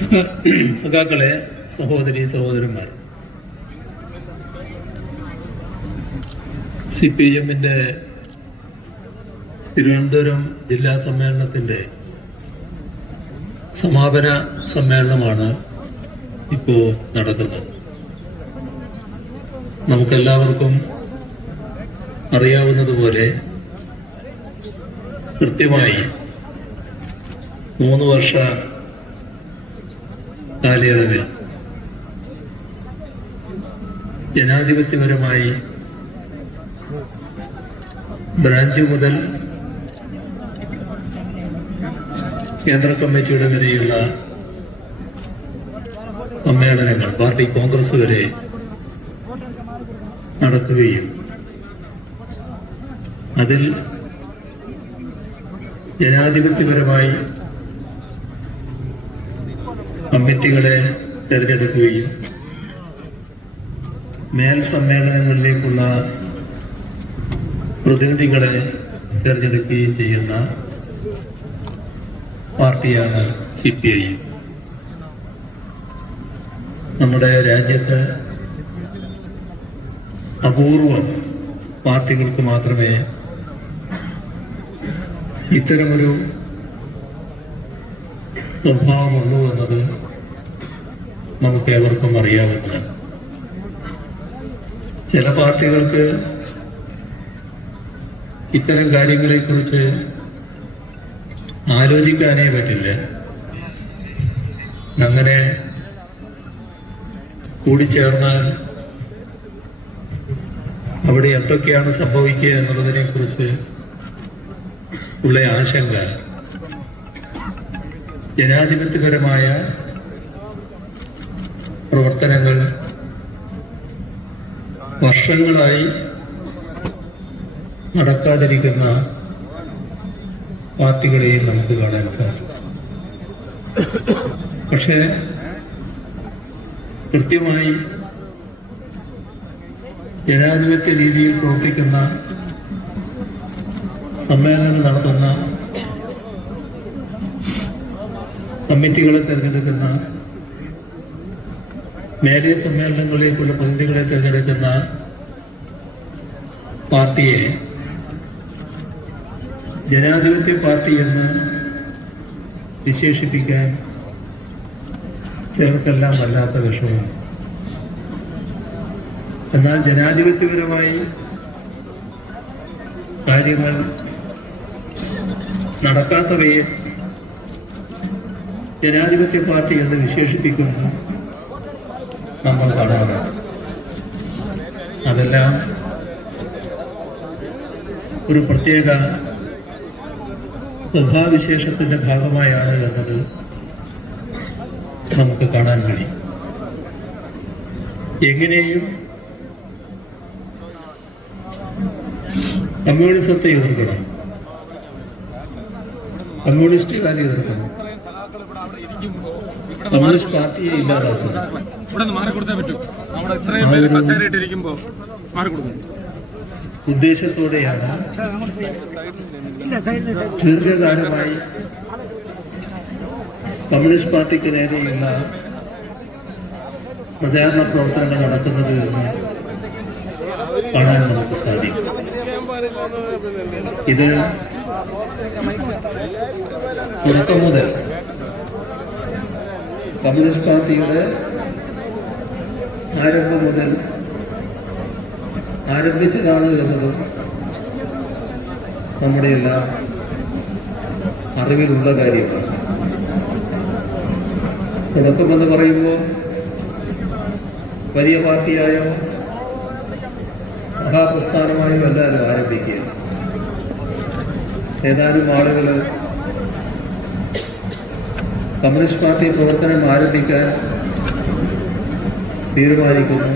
സഖാക്കളെ, സഹോദരി സഹോദരന്മാർ, CPM-ന്റെ തിരുവനന്തപുരം ജില്ലാ സമ്മേളനത്തിൻ്റെ സമാപന സമ്മേളനമാണ് ഇപ്പോൾ നടക്കുന്നത്. നമുക്കെല്ലാവർക്കും അറിയാവുന്നതുപോലെ കൃത്യമായി 3 വർഷ കാലയളവിൽ ജനാധിപത്യപരമായി ബ്രാഞ്ച് മുതൽ കേന്ദ്ര കമ്മിറ്റിയുടെ വരെയുള്ള സമ്മേളനങ്ങൾ പാർട്ടി കോൺഗ്രസ് വരെ നടക്കുകയും അതിൽ ജനാധിപത്യപരമായി കമ്മിറ്റികളെ തിരഞ്ഞെടുക്കുകയും മേൽ സമ്മേളനങ്ങളിലേക്കുള്ള പ്രതിനിധികളെ തിരഞ്ഞെടുക്കുകയും ചെയ്യുന്ന പാർട്ടിയാണ് CPI. നമ്മുടെ രാജ്യത്ത് അപൂർവം പാർട്ടികൾക്ക് മാത്രമേ ഇത്തരമൊരു സ്വഭാവമുള്ളൂ എന്നത് നമുക്കേവർക്കും അറിയാവുന്നതാണ്. ചില പാർട്ടികൾക്ക് ഇത്തരം കാര്യങ്ങളെക്കുറിച്ച് ആലോചിക്കാനേ പറ്റില്ല. അങ്ങനെ കൂടിച്ചേർന്നാൽ അവിടെ എന്തൊക്കെയാണ് സംഭവിക്കുക എന്നുള്ളതിനെ കുറിച്ച് ഉള്ള ആശങ്ക ജനാധിപത്യപരമായ പ്രവർത്തനങ്ങൾ വർഷങ്ങളായി നടക്കാതിരിക്കുന്ന പാർട്ടികളെയും നമുക്ക് കാണാൻ സാധിക്കും. പക്ഷേ കൃത്യമായി ജനാധിപത്യ രീതിയിൽ പ്രവർത്തിക്കുന്ന സമ്മേളനങ്ങൾ നടത്തുന്ന കമ്മിറ്റികളെ തിരഞ്ഞെടുക്കുന്ന മേലെ സമ്മേളനങ്ങളിലേക്കുള്ള പ്രതിനിധികളെ തിരഞ്ഞെടുക്കുന്ന പാർട്ടിയെ ജനാധിപത്യ പാർട്ടി എന്ന് വിശേഷിപ്പിക്കാൻ ചിലർക്കെല്ലാം വല്ലാത്ത വിഷമം. എന്നാൽ ജനാധിപത്യപരമായി കാര്യങ്ങൾ നടക്കാത്തവയെ ജനാധിപത്യ പാർട്ടി എന്ന് വിശേഷിപ്പിക്കുന്നു നമ്മൾ കാണാറുണ്ട്. അതെല്ലാം ഒരു പ്രത്യേക സ്വഭാവവിശേഷത്തിന്റെ ഭാഗമായാണ് എന്നത് നമുക്ക് കാണാൻ കഴിയും. എങ്ങനെയും കമ്മ്യൂണിസത്തെ എതിർക്കണം, കമ്മ്യൂണിസ്റ്റുകാരെ എതിർക്കണം, കമ്മ്യൂണിസ്റ്റ് പാർട്ടിയെ ഇല്ലാതാക്കണം. ഉദ്ദേശത്തോടെയാണ് ദീർഘകാലമായി കമ്മ്യൂണിസ്റ്റ് പാർട്ടിക്ക് നേരെയുള്ള പ്രചാരണ പ്രവർത്തനങ്ങൾ നടക്കുന്നത് എന്ന് കാണാൻ നമുക്ക് സാധിക്കും. ഇത് തുടക്കം മുതൽ കമ്മ്യൂണിസ്റ്റ് പാർട്ടിയുടെ ആരംഭം മുതൽ ആരംഭിച്ചതാണ് എന്നതും നമ്മുടെ എല്ലാം അറിവിലുള്ള കാര്യമാണ്. തുടക്കമെന്ന് പറയുമ്പോൾ വലിയ പാർട്ടിയായോ മഹാപ്രസ്ഥാനമായോ എല്ലാവരും ആരംഭിക്കുക. ഏതാനും ആളുകൾ കമ്മ്യൂണിസ്റ്റ് പാർട്ടി പ്രവർത്തനം ആരംഭിക്കാൻ തീരുമാനിക്കുന്നു.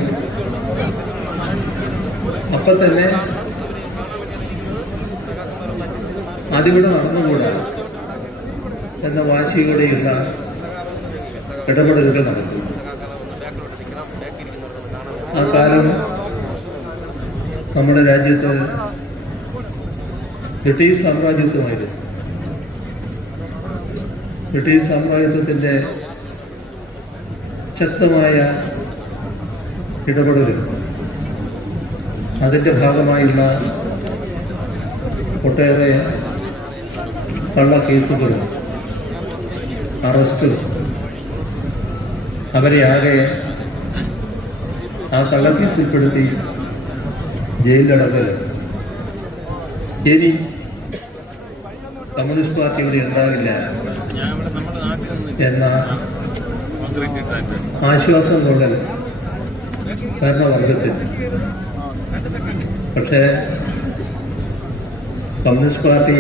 അപ്പം തന്നെ അതിവിടെ നടന്നുകൂടാ എന്ന വാശിയോടെയുള്ള ഇടപെടലുകൾ നടത്തും. ആ കാലം നമ്മുടെ രാജ്യത്ത് ബ്രിട്ടീഷ് സാമ്രാജ്യത്വമായിരുന്നു. ബ്രിട്ടീഷ് സാമ്രാജ്യത്വത്തിൻ്റെ ശക്തമായ ഇടപെടലും അതിൻ്റെ ഭാഗമായുള്ള ഒട്ടേറെ കള്ളക്കേസുകളും അറസ്റ്റും അവരെ ആകെ ആ കള്ളക്കേസിൽപ്പെടുത്തി ജയിലിലടക്കൽ ഇനി കമ്മ്യൂണിസ്റ്റ് പാർട്ടി ഇവിടെ ഉണ്ടാകില്ല എന്ന ആശ്വാസം കൊള്ളൽ ഭരണവർഗത്തിൽ. പക്ഷേ കമ്മ്യൂണിസ്റ്റ് പാർട്ടി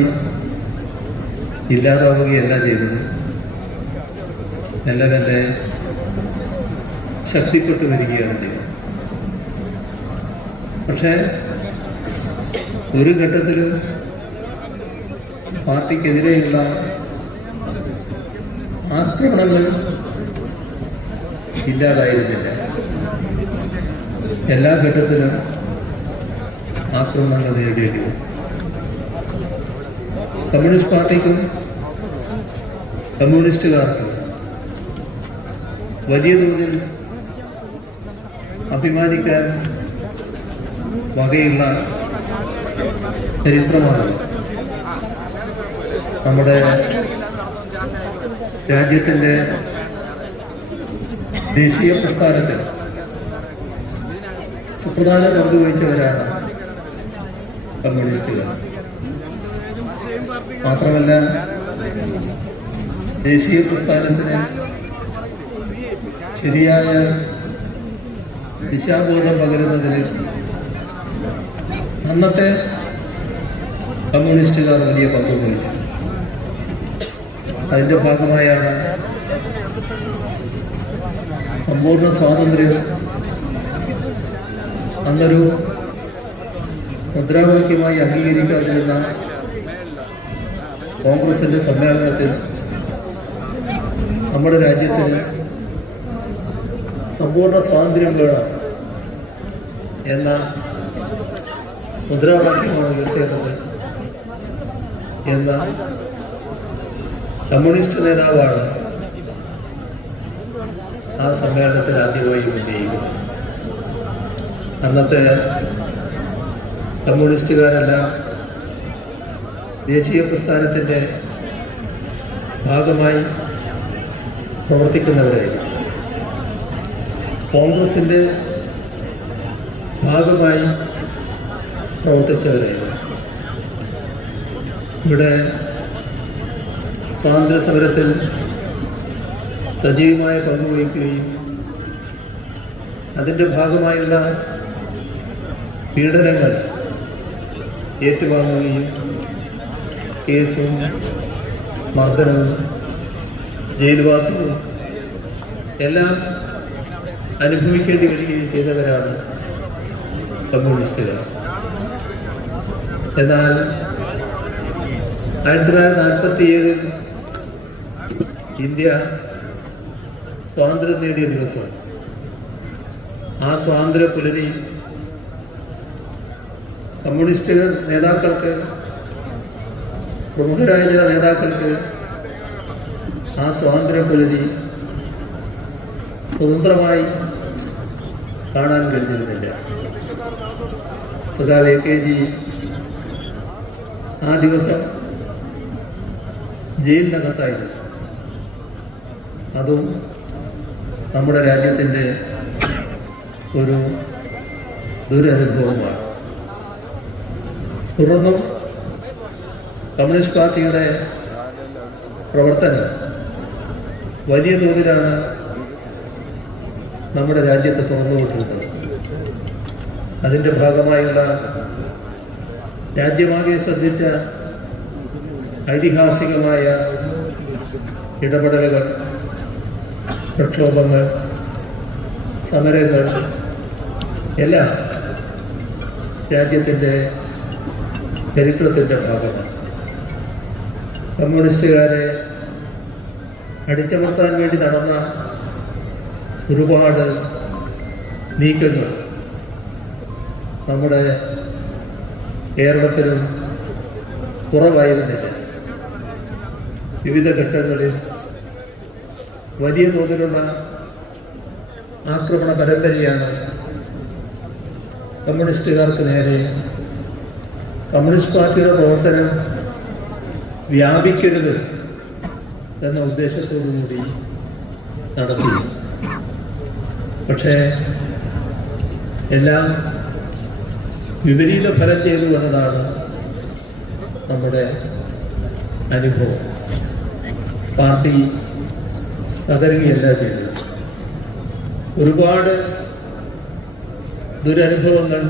ഇല്ലാതാവുകയല്ല ചെയ്തത്, മെല്ലെ മെല്ലെ ശക്തിപ്പെട്ടു വരികയാണ് ചെയ്തത്. പക്ഷേ ഒരു ഘട്ടത്തിലും പാർട്ടിക്കെതിരെയുള്ള ആക്രമണങ്ങൾ ഇല്ലാതായിരുന്നില്ല. എല്ലാ ഘട്ടത്തിലും ആക്രമണങ്ങൾ നേരിടേണ്ടി വന്നു. കമ്മ്യൂണിസ്റ്റ് പാർട്ടിക്കും കമ്മ്യൂണിസ്റ്റുകാർക്കും വലിയ തോതിൽ അഭിമാനിക്കാൻ വകയുള്ള ചരിത്രമാണ് നമ്മുടെ രാജ്യത്തിൻ്റെ ദേശീയ പ്രസ്ഥാനത്തിൽ സുപ്രധാന പങ്ക് വഹിച്ചവരാണ് കമ്മ്യൂണിസ്റ്റുകൾ. മാത്രമല്ല ദേശീയ പ്രസ്ഥാനത്തിന് ശരിയായ ദിശാബോധം പകരുന്നതിന് അന്നത്തെ കമ്മ്യൂണിസ്റ്റുകാർ വലിയ പങ്ക് വഹിച്ചു. അതിൻ്റെ ഭാഗമായാണ് സമ്പൂർണ്ണ സ്വാതന്ത്ര്യം അന്നൊരു മുദ്രാവാക്യമായി അംഗീകരിക്കാതിരുന്ന കോൺഗ്രസിൻ്റെ സമ്മേളനത്തിൽ നമ്മുടെ രാജ്യത്തിന് സമ്പൂർണ്ണ സ്വാതന്ത്ര്യം വേണം എന്ന മുദ്രാവാക്യമാണ് ഉയർത്തേണ്ടത് എന്ന കമ്മ്യൂണിസ്റ്റ് നേതാവാണ് ആ സമ്മേളനത്തിൽ ആദ്യമായി ഉന്നയിക്കുന്നത്. അന്നത്തെ കമ്മ്യൂണിസ്റ്റുകാരെല്ലാം ദേശീയ പ്രസ്ഥാനത്തിൻ്റെ ഭാഗമായി പ്രവർത്തിക്കുന്നവരായിരുന്നു. കോൺഗ്രസിൻ്റെ ഭാഗമായി പ്രവർത്തിച്ചവരായിരുന്നു. ഇവിടെ സ്വാതന്ത്ര്യ സമരത്തിൽ സജീവമായ പങ്കുവഹിക്കുകയും അതിൻ്റെ ഭാഗമായുള്ള പീഡനങ്ങൾ ഏറ്റുവാങ്ങുകയും കേസും മർദ്ദനവും ജയിൽവാസവും എല്ലാം അനുഭവിക്കേണ്ടി വരികയും ചെയ്തവരാണ് കമ്മ്യൂണിസ്റ്റുകാർ. എന്നാൽ 1947 ഇന്ത്യ സ്വാതന്ത്ര്യം നേടിയ ദിവസം ആ സ്വാതന്ത്ര്യ പുലരി കമ്മ്യൂണിസ്റ്റ് നേതാക്കൾക്ക്, പ്രമുഖരായ ചില നേതാക്കൾക്ക് ആ സ്വാതന്ത്ര്യ പുലരി സ്വതന്ത്രമായി കാണാൻ കഴിഞ്ഞിരുന്നില്ല. സഖാവ് AKG ആ ദിവസം ജയിലിനകത്തായിരുന്നു. അതും നമ്മുടെ രാജ്യത്തിൻ്റെ ഒരു ദുരനുഭവമാണ്. തുടർന്നും കമ്മ്യൂണിസ്റ്റ് പാർട്ടിയുടെ പ്രവർത്തനം വലിയ തോതിലാണ് നമ്മുടെ രാജ്യത്ത് തുറന്നുകൊണ്ടിരുന്നത്. അതിൻ്റെ ഭാഗമായുള്ള രാജ്യമാകെ ശ്രദ്ധിച്ച ഐതിഹാസികമായ ഇടപെടലുകൾ, പ്രക്ഷോഭങ്ങൾ, സമരങ്ങൾ എല്ലാം രാജ്യത്തിൻ്റെ ചരിത്രത്തിൻ്റെ ഭാഗമാണ്. കമ്മ്യൂണിസ്റ്റുകാരെ അടിച്ചമർത്താൻ വേണ്ടി നടന്ന ഒരുപാട് നീക്കങ്ങൾ നമ്മുടെ കേരളത്തിലും കുറവായിരുന്നില്ല. വിവിധ ഘട്ടങ്ങളിൽ വലിയ തോതിലുള്ള ആക്രമണ പരമ്പരയാണ് കമ്മ്യൂണിസ്റ്റുകാർക്ക് നേരെ കമ്മ്യൂണിസ്റ്റ് പാർട്ടിയുടെ പ്രവർത്തനം വ്യാപിക്കരുത് എന്ന ഉദ്ദേശത്തോടു കൂടി നടത്തി. പക്ഷേ എല്ലാം വിപരീത ഫലം ചെയ്തു എന്നതാണ് നമ്മുടെ അനുഭവം. പാർട്ടി തകരുകയല്ല ചെയ്തത്. ഒരുപാട് ദുരനുഭവങ്ങൾ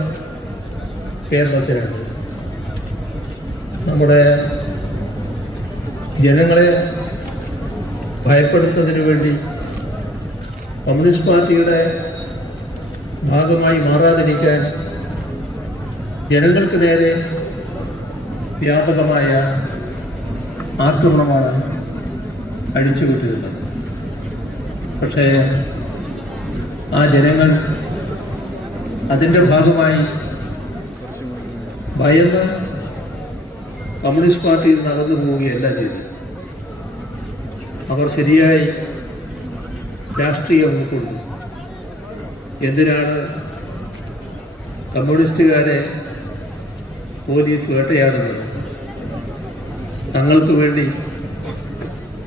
കേരളത്തിലുണ്ട്. നമ്മുടെ ജനങ്ങളെ ഭയപ്പെടുത്തുന്നതിന് വേണ്ടി കമ്മ്യൂണിസ്റ്റ് പാർട്ടിയുടെ ഭാഗമായി മാറാതിരിക്കാൻ ജനങ്ങൾക്ക് നേരെ വ്യാപകമായ ആക്രമണമാണ് അഴിച്ചുവിട്ടിരുന്നത്. പക്ഷേ ആ ജനങ്ങൾ അതിൻ്റെ ഭാഗമായി ഭയന്ന് കമ്മ്യൂണിസ്റ്റ് പാർട്ടിയിൽ നിന്ന് അകന്നു പോവുകയല്ല ചെയ്തത്. അവർ ശരിയായി രാഷ്ട്രീയം ഉൾക്കൊണ്ടു. എന്തിനാണ് കമ്മ്യൂണിസ്റ്റുകാരെ പോലീസ് വേട്ടയാടുന്നത്? തങ്ങൾക്ക് വേണ്ടി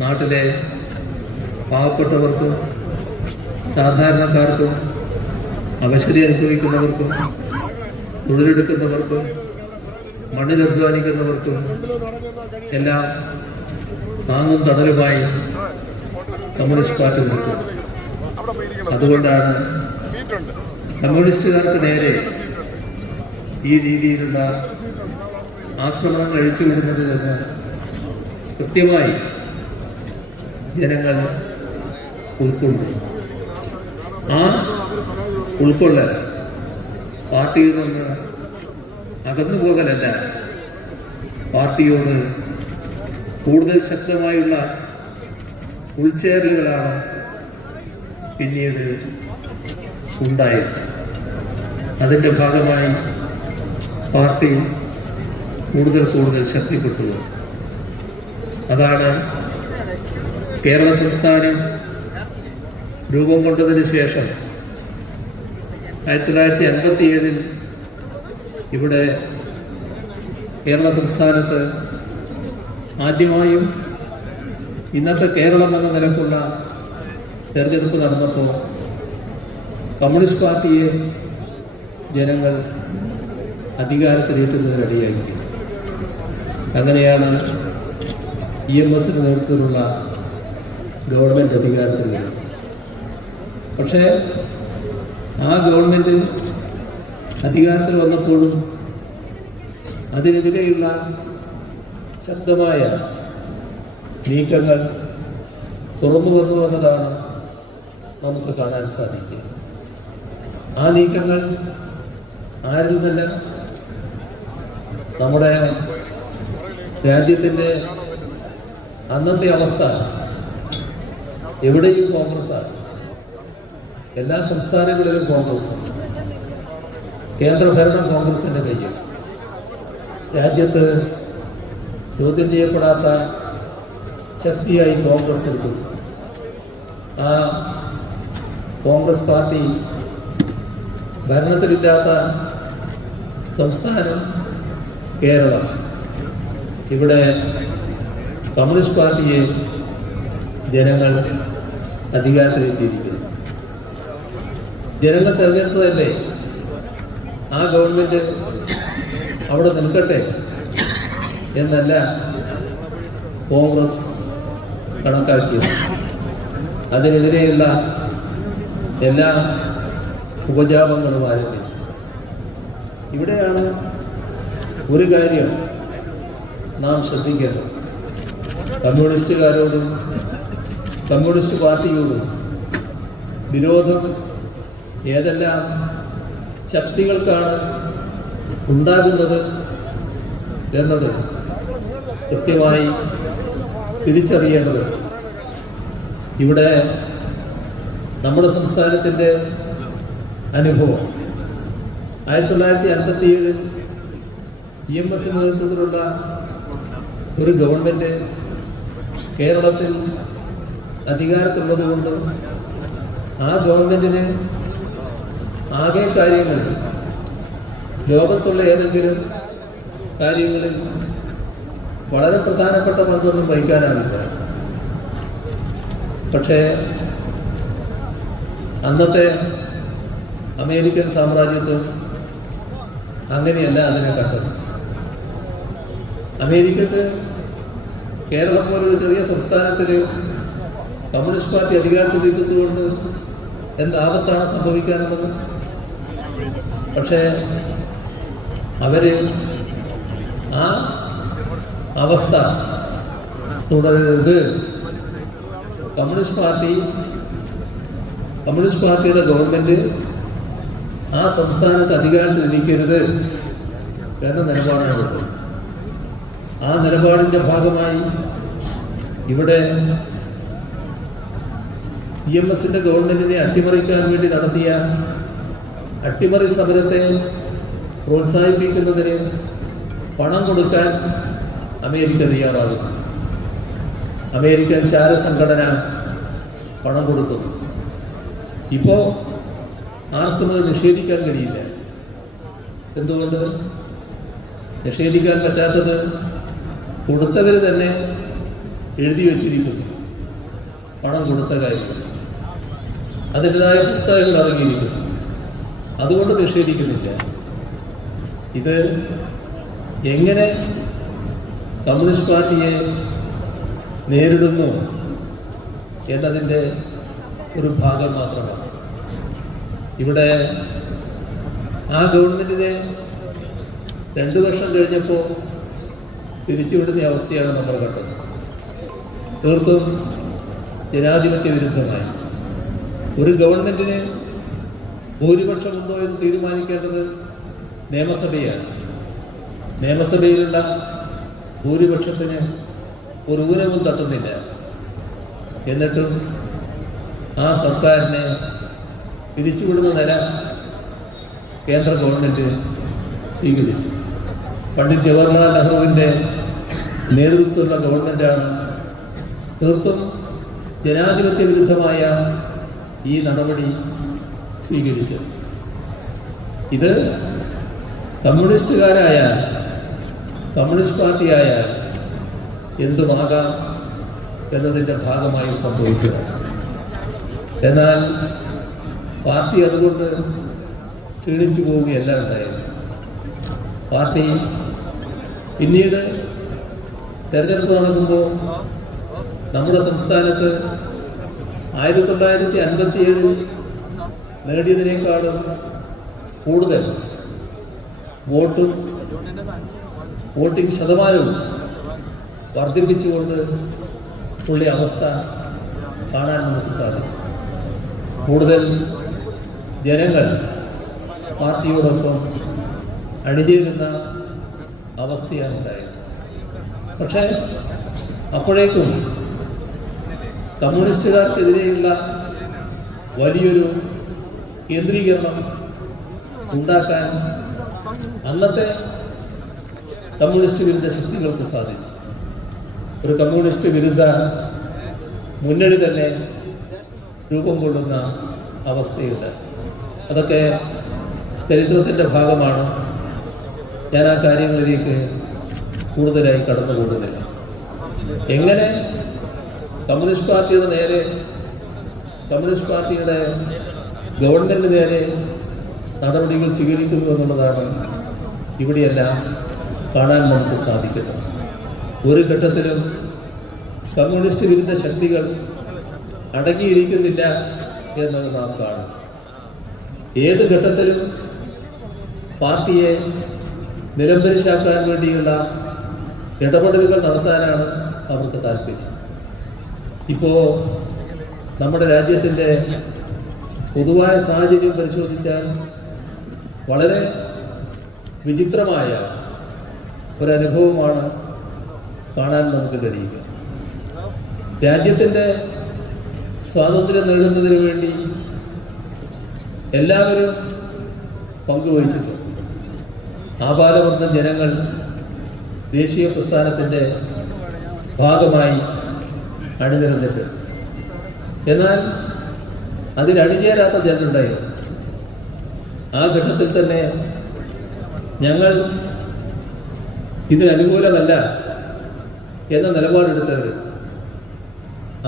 നാട്ടിലെ പാവപ്പെട്ടവർക്കും സാധാരണക്കാർക്കും അവശത അനുഭവിക്കുന്നവർക്കും തൊഴിലെടുക്കുന്നവർക്കും മണ്ണിലധ്വാനിക്കുന്നവർക്കും എല്ലാം താങ്ങും തണലുമായി കമ്മ്യൂണിസ്റ്റ് പാർട്ടി നിൽക്കും. അതുകൊണ്ടാണ് കമ്മ്യൂണിസ്റ്റുകാർക്ക് നേരെ ഈ രീതിയിലുള്ള ആക്രമണം അഴിച്ചുവിടുന്നത് എന്ന് കൃത്യമായി ജനങ്ങൾ ഉൾക്കൊണ്ടു. ആ ഉൾക്കൊള്ളൽ പാർട്ടിയിൽ നിന്ന് അകന്നു പോകലല്ല, പാർട്ടിയോട് കൂടുതൽ ശക്തമായുള്ള ഉൾച്ചേരലുകളാണ് പിന്നീട് ഉണ്ടായത്. അതിൻ്റെ ഭാഗമായി പാർട്ടി കൂടുതൽ ശക്തിപ്പെട്ടു. അതാണ് കേരള സംസ്ഥാനം രൂപം കൊണ്ടതിന് ശേഷം 1957 ഇവിടെ കേരള സംസ്ഥാനത്ത് ആദ്യമായും ഇന്നത്തെ കേരളം എന്ന നിലക്കുള്ള തെരഞ്ഞെടുപ്പ് നടന്നപ്പോൾ കമ്മ്യൂണിസ്റ്റ് പാർട്ടിയെ ജനങ്ങൾ അധികാരത്തിലേറ്റുന്നതിന് ഇടയാക്കി. അങ്ങനെയാണ് EMS നേതൃത്വത്തിലുള്ള ഗവൺമെൻറ് അധികാരത്തിൽ വരുന്നത്. പക്ഷേ ആ ഗവൺമെൻറ് അധികാരത്തിൽ വന്നപ്പോഴും അതിനെതിരെയുള്ള ശക്തമായ നീക്കങ്ങൾ തുറന്നു വന്നു എന്നതാണ് നമുക്ക് കാണാൻ സാധിക്കുക. ആ നീക്കങ്ങൾ ആരിൽ നിന്നല്ല, നമ്മുടെ രാജ്യത്തിൻ്റെ അന്നത്തെ അവസ്ഥ എവിടെയും കോൺഗ്രസ്സാണ്. എല്ലാ സംസ്ഥാനങ്ങളിലും കോൺഗ്രസ്, കേന്ദ്രഭരണം കോൺഗ്രസിൻ്റെ കയ്യിൽ. രാജ്യത്ത് ചോദ്യം ചെയ്യപ്പെടാത്ത ശക്തിയായി കോൺഗ്രസ് നിൽക്കുന്നു. ആ കോൺഗ്രസ് പാർട്ടി ഭരണത്തിലില്ലാത്ത സംസ്ഥാനം കേരളം. ഇവിടെ കമ്മ്യൂണിസ്റ്റ് പാർട്ടിയെ ജനങ്ങൾ അധികാരത്തിലെത്തിയിരിക്കുന്നു. ജനങ്ങൾ തിരഞ്ഞെടുത്തതല്ലേ ആ ഗവൺമെൻറ് അവിടെ നിൽക്കട്ടെ എന്നല്ല കോൺഗ്രസ് കണക്കാക്കിയത്. അതിനെതിരെയുള്ള എല്ലാ ഉപജാപങ്ങളും ആരംഭിച്ചു. ഇവിടെയാണ് ഒരു കാര്യം നാം ശ്രദ്ധിക്കേണ്ടത്. കമ്മ്യൂണിസ്റ്റുകാരോടും കമ്മ്യൂണിസ്റ്റ് പാർട്ടിയോടും വിരോധം ഏതെല്ലാം ശക്തികൾക്കാണ് ഉണ്ടാകുന്നത് എന്നത് കൃത്യമായി തിരിച്ചറിയേണ്ടതുണ്ട്. ഇവിടെ നമ്മുടെ സംസ്ഥാനത്തിൻ്റെ അനുഭവം 1957 EMS നേതൃത്വത്തിലുള്ള ഒരു ഗവൺമെൻറ് കേരളത്തിൽ അധികാരത്തുള്ളതുകൊണ്ട് ആ ഗവൺമെൻറ്റിന് ആകെ കാര്യങ്ങളിൽ ലോകത്തുള്ള ഏതെങ്കിലും കാര്യങ്ങളിൽ വളരെ പ്രധാനപ്പെട്ട പങ്കൊന്നും വഹിക്കാനാവില്ല. പക്ഷേ അന്നത്തെ അമേരിക്കൻ സാമ്രാജ്യത്വം അങ്ങനെയല്ല അതിനെ കണ്ടത്. അമേരിക്കക്ക് കേരളം പോലൊരു ചെറിയ സംസ്ഥാനത്തിൽ കമ്മ്യൂണിസ്റ്റ് പാർട്ടി അധികാരത്തിലിരിക്കുന്നതുകൊണ്ട് എന്താപത്താണ് സംഭവിക്കാനുള്ളത്? പക്ഷേ അവർ ആ അവസ്ഥ തുടരരുത്, കമ്മ്യൂണിസ്റ്റ് പാർട്ടിയുടെ ഗവൺമെൻറ് ആ സംസ്ഥാനത്ത് അധികാരത്തിൽ ഇരിക്കരുത് എന്ന നിലപാടാണുള്ളത്. ആ നിലപാടിൻ്റെ ഭാഗമായി ഇവിടെ EMSന്റെ ഗവൺമെൻറ്റിനെ അട്ടിമറിക്കാൻ വേണ്ടി നടത്തിയ അട്ടിമറി സമരത്തെ പ്രോത്സാഹിപ്പിക്കുന്നതിന് പണം കൊടുക്കാൻ അമേരിക്ക തയ്യാറാകുന്നു. അമേരിക്കൻ ചാരസംഘടന പണം കൊടുക്കുന്നു. ഇപ്പോൾ ആർക്കും അത് നിഷേധിക്കാൻ കഴിയില്ല. എന്തുകൊണ്ട് നിഷേധിക്കാൻ പറ്റാത്തത്? കൊടുത്തവർ തന്നെ എഴുതി വച്ചിരിക്കുന്നു പണം കൊടുത്ത കാര്യം, അതിൻ്റെതായ പുസ്തകങ്ങൾ ഇറങ്ങിയിരിക്കുന്നു. അതുകൊണ്ട് നിഷേധിക്കുന്നില്ല. ഇത് എങ്ങനെ കമ്മ്യൂണിസ്റ്റ് പാർട്ടിയെ നേരിടുന്നു എന്നതിൻ്റെ ഒരു ഭാഗം മാത്രമാണ്. ഇവിടെ ആ ഗവൺമെൻറ്റിനെ 2 വർഷം കഴിഞ്ഞപ്പോൾ പിരിച്ചുവിടുന്ന അവസ്ഥയാണ് നമ്മൾ കണ്ടത്. തീർത്തും ജനാധിപത്യ വിരുദ്ധമായി. ഒരു ഗവൺമെൻറ്റിന് ഭൂരിപക്ഷമുണ്ടോ എന്ന് തീരുമാനിക്കേണ്ടത് നിയമസഭയാണ്. നിയമസഭയിലുള്ള ഭൂരിപക്ഷത്തിന് ഒരു ഊനവും തട്ടുന്നില്ല. എന്നിട്ടും ആ സർക്കാരിനെ പിരിച്ചുവിടുന്ന നില കേന്ദ്ര ഗവൺമെൻറ് സ്വീകരിച്ചു. പണ്ഡിറ്റ് ജവഹർലാൽ നെഹ്റുവിൻ്റെ നേതൃത്വത്തിലുള്ള ഗവൺമെൻറ്റാണ് തീർത്തും ജനാധിപത്യ വിരുദ്ധമായ ഈ നടപടി സ്വീകരിച്ചത്. ഇത് കമ്മ്യൂണിസ്റ്റുകാരായാൽ, കമ്മ്യൂണിസ്റ്റ് പാർട്ടിയായാൽ എന്തുമാകാം എന്നതിൻ്റെ ഭാഗമായി സംഭവിച്ചതാണ്. എന്നാൽ പാർട്ടി അതുകൊണ്ട് ക്ഷീണിച്ചു പോവുകയല്ല ഉണ്ടായത്. പാർട്ടി പിന്നീട് തെരഞ്ഞെടുപ്പ് നടക്കുമ്പോൾ നമ്മുടെ സംസ്ഥാനത്ത് 1957 നേടിയതിനേക്കാളും കൂടുതൽ വോട്ടിംഗ് ശതമാനവും വർദ്ധിപ്പിച്ചുകൊണ്ട് ഉള്ള അവസ്ഥ കാണാൻ നമുക്ക് സാധിക്കും. കൂടുതൽ ജനങ്ങൾ പാർട്ടിയോടൊപ്പം അണിചേരുന്ന അവസ്ഥയാണ് ഉണ്ടായത്. പക്ഷേ അപ്പോഴേക്കും കമ്മ്യൂണിസ്റ്റുകാർക്കെതിരെയുള്ള വലിയൊരു കേന്ദ്രീകരണം ഉണ്ടാക്കാൻ അന്നത്തെ കമ്മ്യൂണിസ്റ്റ് വിരുദ്ധ ശക്തികൾക്ക് സാധിച്ചു. ഒരു കമ്മ്യൂണിസ്റ്റ് വിരുദ്ധ മുന്നണി തന്നെ രൂപം കൊള്ളുന്ന അവസ്ഥയുണ്ട്. അതൊക്കെ ചരിത്രത്തിൻ്റെ ഭാഗമാണ്. ഞാൻ ആ കാര്യങ്ങളിലേക്ക് കൂടുതലായി കടന്നുകൂടുന്നില്ല. എങ്ങനെ കമ്മ്യൂണിസ്റ്റ് പാർട്ടിയുടെ നേരെ, കമ്മ്യൂണിസ്റ്റ് പാർട്ടിയുടെ ഗവൺമെൻറ് നേരെ നടപടികൾ സ്വീകരിക്കുന്നു എന്നുള്ളതാണ് ഇവിടെയെല്ലാം കാണാൻ നമുക്ക് സാധിക്കുന്നത്. ഒരു ഘട്ടത്തിലും കമ്മ്യൂണിസ്റ്റ് വിരുദ്ധ ശക്തികൾ അടങ്ങിയിരിക്കുന്നില്ല എന്നത് നാം കാണും. ഏത് ഘട്ടത്തിലും പാർട്ടിയെ നിലംപരിശാക്കാൻ വേണ്ടിയുള്ള ഇടപെടലുകൾ നടത്താനാണ് അവർക്ക് താല്പര്യം. ഇപ്പോൾ നമ്മുടെ രാജ്യത്തിൻ്റെ പൊതുവായ സാഹചര്യം പരിശോധിച്ചാൽ വളരെ വിചിത്രമായ ഒരനുഭവമാണ് കാണാൻ നമുക്ക് കഴിയുക. രാജ്യത്തിൻ്റെ സ്വാതന്ത്ര്യം നേടുന്നതിന് വേണ്ടി എല്ലാവരും പങ്കുവഹിച്ചിട്ടുണ്ട്. ആപാലവൃദ്ധം ജനങ്ങൾ ദേശീയ പ്രസ്ഥാനത്തിൻ്റെ ഭാഗമായി അണിനിരന്നിട്ടുണ്ട്. എന്നാൽ അതിലണിചേരാത്ത ജനരുണ്ടായിരുന്നു. ആ ഘട്ടത്തിൽ തന്നെ ഞങ്ങൾ ഇതിനനുകൂലമല്ല എന്ന നിലപാടെടുത്തവർ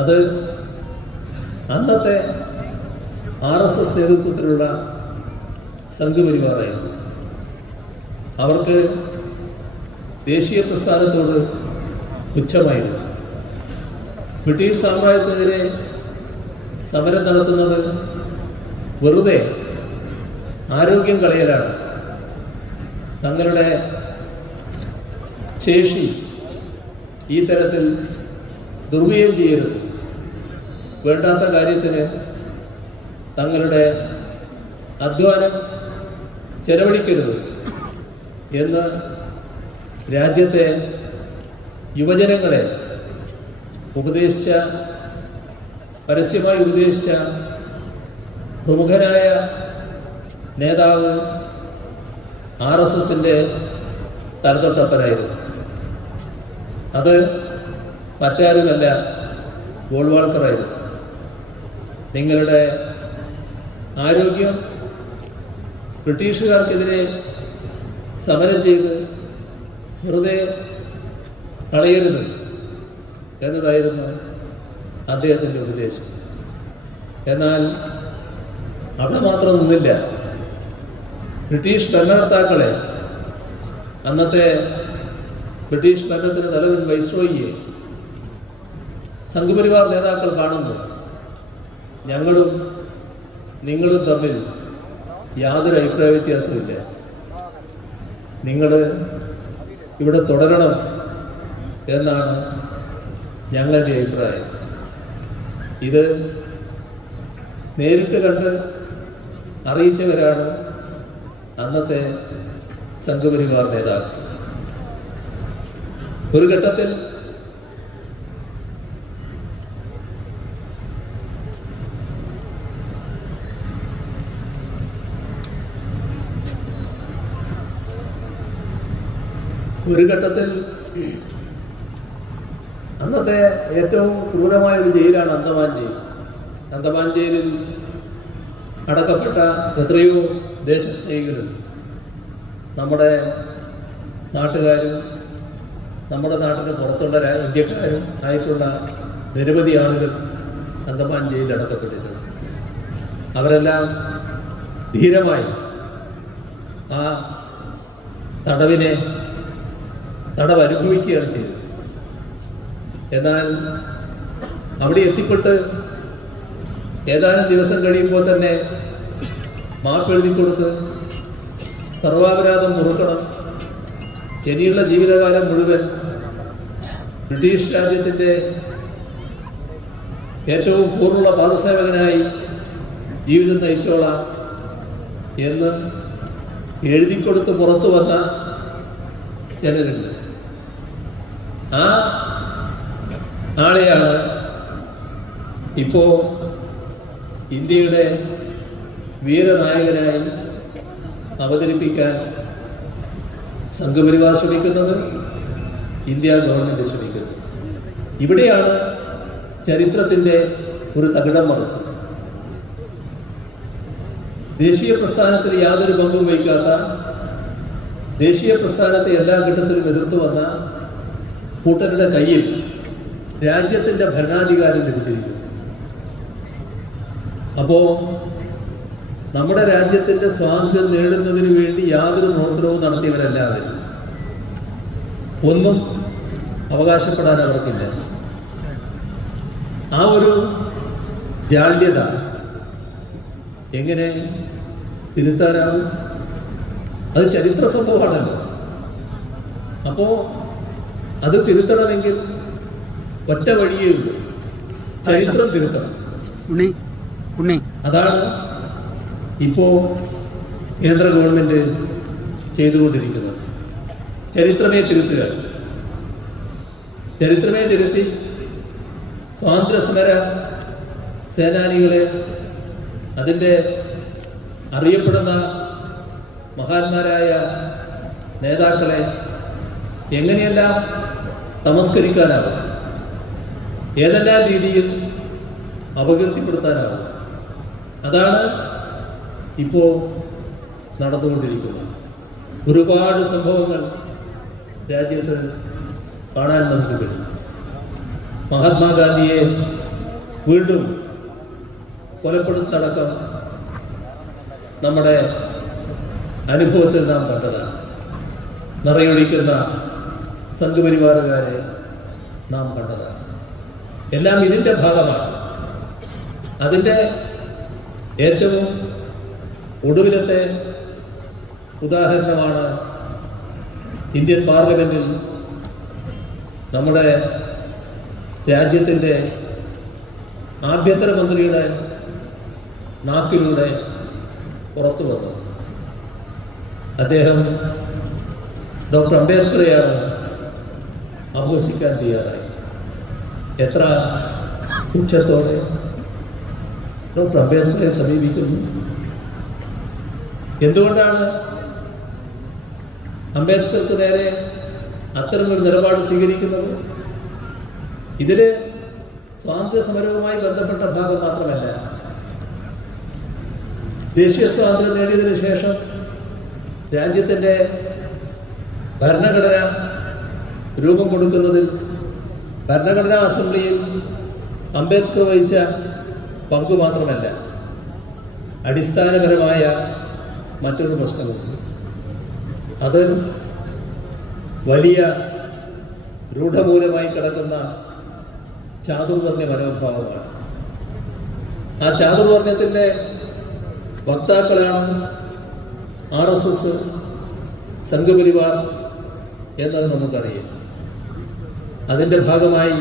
അത് അന്നത്തെ RSS നേതൃത്വത്തിലുള്ള സംഘപരിവാറായിരുന്നു. അവർക്ക് ദേശീയ പ്രസ്ഥാനത്തോട് പുച്ഛമായിരുന്നു. ബ്രിട്ടീഷ് സാമ്രാജ്യത്തിനെതിരെ സമരം നടത്തുന്നത് വെറുതെ ആരോഗ്യം കളയലാണ്. തങ്ങളുടെ ശേഷി ഈ തരത്തിൽ ദുർവ്യയം ചെയ്യരുത്, വേണ്ടാത്ത കാര്യത്തിന് തങ്ങളുടെ അധ്വാനം ചെലവഴിക്കരുത് എന്ന് രാജ്യത്തെ യുവജനങ്ങളെ പരസ്യമായി ഉപദേശിച്ച പ്രമുഖനായ നേതാവ് RSSന്റെ തലതൊട്ടപ്പനായിരുന്നു. അത് മറ്റാരുമല്ല, ഗോൾവാൾക്കറായിരുന്നു. നിങ്ങളുടെ ആരോഗ്യം ബ്രിട്ടീഷുകാർക്കെതിരെ സമരം ചെയ്ത് വെറുതെ കളയരുത് എന്നതായിരുന്നു അദ്ദേഹത്തിൻ്റെ ഉപദേശം. എന്നാൽ അവിടെ മാത്രം നിന്നില്ല. ബ്രിട്ടീഷ് ഭരണകർത്താക്കളെ, അന്നത്തെ ബ്രിട്ടീഷ് ഭരണത്തിന് തലവൻ വൈസ്രോയിയെ സംഘപരിവാർ നേതാക്കൾ കാണുന്നു. ഞങ്ങളും നിങ്ങളും തമ്മിൽ യാതൊരു അഭിപ്രായ വ്യത്യാസമില്ല, നിങ്ങൾ ഇവിടെ തുടരണം എന്നാണ് ഞങ്ങളുടെ അഭിപ്രായം. ഇത് നേരിട്ട് കണ്ട് അറിയിച്ചവരാണ് അന്നത്തെ സംഘപരിവാർ നേതാക്കൾ. ഒരു ഘട്ടത്തിൽ അന്നത്തെ ഏറ്റവും ക്രൂരമായ ഒരു ജയിലാണ് അന്തമാൻ ജയിൽ. അന്തമാൻ ജയിലിൽ അടക്കപ്പെട്ട എത്രയോ ദേശസ്നേഹികളുണ്ട്. നമ്മുടെ നാട്ടുകാരും നമ്മുടെ നാട്ടിന് പുറത്തുള്ള ഇന്ത്യക്കാരും ആയിട്ടുള്ള നിരവധി ആളുകൾ അന്തമാൻ ജയിലിൽ അടക്കപ്പെട്ടിട്ടുണ്ട്. അവരെല്ലാം ധീരമായി ആ തടവ് അനുഭവിക്കുകയാണ് ചെയ്തത്. എന്നാൽ അവിടെ എത്തിപ്പെട്ട് ഏതാനും ദിവസം കഴിയുമ്പോൾ തന്നെ മാപ്പെഴുതി കൊടുത്ത് സർവാപരാധം പൊറുക്കണം, ഇനിയുള്ള ജീവിതകാലം മുഴുവൻ ബ്രിട്ടീഷ് രാജ്യത്തിൻ്റെ ഏറ്റവും പൂർണ്ണ പാദസേവകനായി ജീവിതം നയിച്ചോളാം എന്ന് എഴുതിക്കൊടുത്ത് പുറത്തു വന്ന ചിലരുണ്ട്. ആ ആളെയാണ് ഇപ്പോൾ ഇന്ത്യയുടെ വീരനായകനായി അവതരിപ്പിക്കാൻ സംഘപരിവാർ ശ്രമിക്കുന്നത്, ഇന്ത്യ ഗവൺമെൻറ് ശ്രമിക്കുന്നത്. ഇവിടെയാണ് ചരിത്രത്തിൻ്റെ ഒരു തകിടം മറിച്ചത്. ദേശീയ പ്രസ്ഥാനത്തിൽ യാതൊരു പങ്കും വഹിക്കാത്ത, ദേശീയ പ്രസ്ഥാനത്തെ എല്ലാ ഘട്ടത്തിലും എതിർത്തു വന്ന കൂട്ടരുടെ കയ്യിൽ രാജ്യത്തിൻ്റെ ഭരണാധികാരം ലഭിച്ചിരിക്കുന്നു. അപ്പോൾ നമ്മുടെ രാജ്യത്തിൻ്റെ സ്വാതന്ത്ര്യം നേടുന്നതിന് വേണ്ടി യാതൊരു പ്രവർത്തനവും നടത്തിയവരെല്ലാവരും ഒന്നും അവകാശപ്പെടാൻ അവർക്കില്ല. ആ ഒരു ജാള്യത എങ്ങനെ തിരുത്താനാവും? അത് ചരിത്ര സംഭവമാണല്ലോ. അപ്പോൾ അത് തിരുത്തണമെങ്കിൽ ഒറ്റ വഴിയേ ഉള്ളൂ, ചരിത്രം തിരുത്തണം. അതാണ് ഇപ്പോൾ കേന്ദ്ര ഗവൺമെൻറ് ചെയ്തുകൊണ്ടിരിക്കുന്നത്. ചരിത്രമേ തിരുത്തുക. ചരിത്രമേ തിരുത്തി സ്വാതന്ത്ര്യ സേനാനികളെ, അതിൻ്റെ അറിയപ്പെടുന്ന മഹാന്മാരായ നേതാക്കളെ എങ്ങനെയെല്ലാം തമസ്കരിക്കാനാവും, ഏതെല്ലാം രീതിയിൽ അപകീർത്തിപ്പെടുത്താനാവും, അതാണ് ഇപ്പോൾ നടന്നുകൊണ്ടിരിക്കുന്നത്. ഒരുപാട് സംഭവങ്ങൾ രാജ്യത്ത് കാണാൻ നമുക്ക് കഴിയും. മഹാത്മാഗാന്ധിയെ വീണ്ടും കൊലപ്പെടുത്തടക്കം നമ്മുടെ അനുഭവത്തിൽ നാം കണ്ടതാണ്. നിറയൊഴിക്കുന്ന സംഘപരിവാറുകാരെ നാം കണ്ടതാണ്. എല്ലാം ഇതിൻ്റെ ഭാഗമാണ്. അതിൻ്റെ ഏറ്റവും ഒടുവിലത്തെ ഉദാഹരണമാണ് ഇന്ത്യൻ പാർലമെൻറ്റിൽ നമ്മുടെ രാജ്യത്തിൻ്റെ ആഭ്യന്തരമന്ത്രിയുടെ നാക്കിലൂടെ പുറത്തു വന്നത്. അദ്ദേഹം ഡോക്ടർ അംബേദ്കറെയാണ് അപഹസിക്കാൻ തയ്യാറായി. എത്ര ഉച്ചത്തോടെ ഡോക്ടർ അംബേദ്കറെ സമീപിക്കുന്നു. എന്തുകൊണ്ടാണ് അംബേദ്കർക്ക് നേരെ അത്തരമൊരു നിലപാട് സ്വീകരിക്കുന്നത്? ഇതിൽ സ്വാതന്ത്ര്യ സമരവുമായി ബന്ധപ്പെട്ട ഭാഗം മാത്രമല്ല, ദേശീയ സ്വാതന്ത്ര്യം നേടിയതിനു ശേഷം രാജ്യത്തിൻ്റെ ഭരണഘടന രൂപം കൊടുക്കുന്നതിൽ ഭരണഘടനാ അസംബ്ലിയിൽ അംബേദ്കർ വഹിച്ച പങ്കു മാത്രമല്ല, അടിസ്ഥാനപരമായ മറ്റൊരു പ്രശ്നമുണ്ട്. അത് വലിയ രൂഢമൂലമായി കിടക്കുന്ന ചാതുർവർണ്ണ മനോഭാവമാണ്. ആ ചാതുർവർണ്ണത്തിൻ്റെ വക്താക്കളാണ് RSS, സംഘപരിവാർ എന്നത് നമുക്കറിയാം. അതിൻ്റെ ഭാഗമായി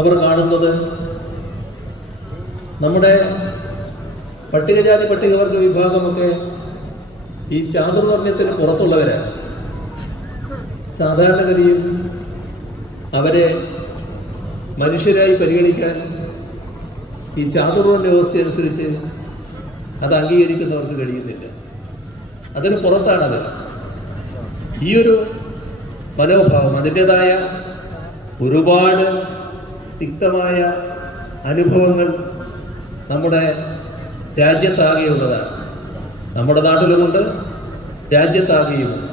അവർ കാണുന്നത് നമ്മുടെ പട്ടികജാതി പട്ടികവർഗ വിഭാഗമൊക്കെ ഈ ചാതുർവർണ്ണത്തിന് പുറത്തുള്ളവരാണ്. സാധാരണഗതിയിൽ അവരെ മനുഷ്യരായി പരിഗണിക്കാൻ ഈ ചാതുർവർണ്ണ വ്യവസ്ഥയനുസരിച്ച് അത് അംഗീകരിക്കുന്നവർക്ക് കഴിയുന്നില്ല. അതിന് പുറത്താണത്. ഈ ഒരു മനോഭാവം അതിൻ്റെതായ ഒരുപാട് തിക്തമായ അനുഭവങ്ങൾ നമ്മുടെ രാജ്യത്താകെയുള്ളതാണ്. നമ്മുടെ നാട്ടിലുമുണ്ട്, രാജ്യത്താകെയുമുണ്ട്.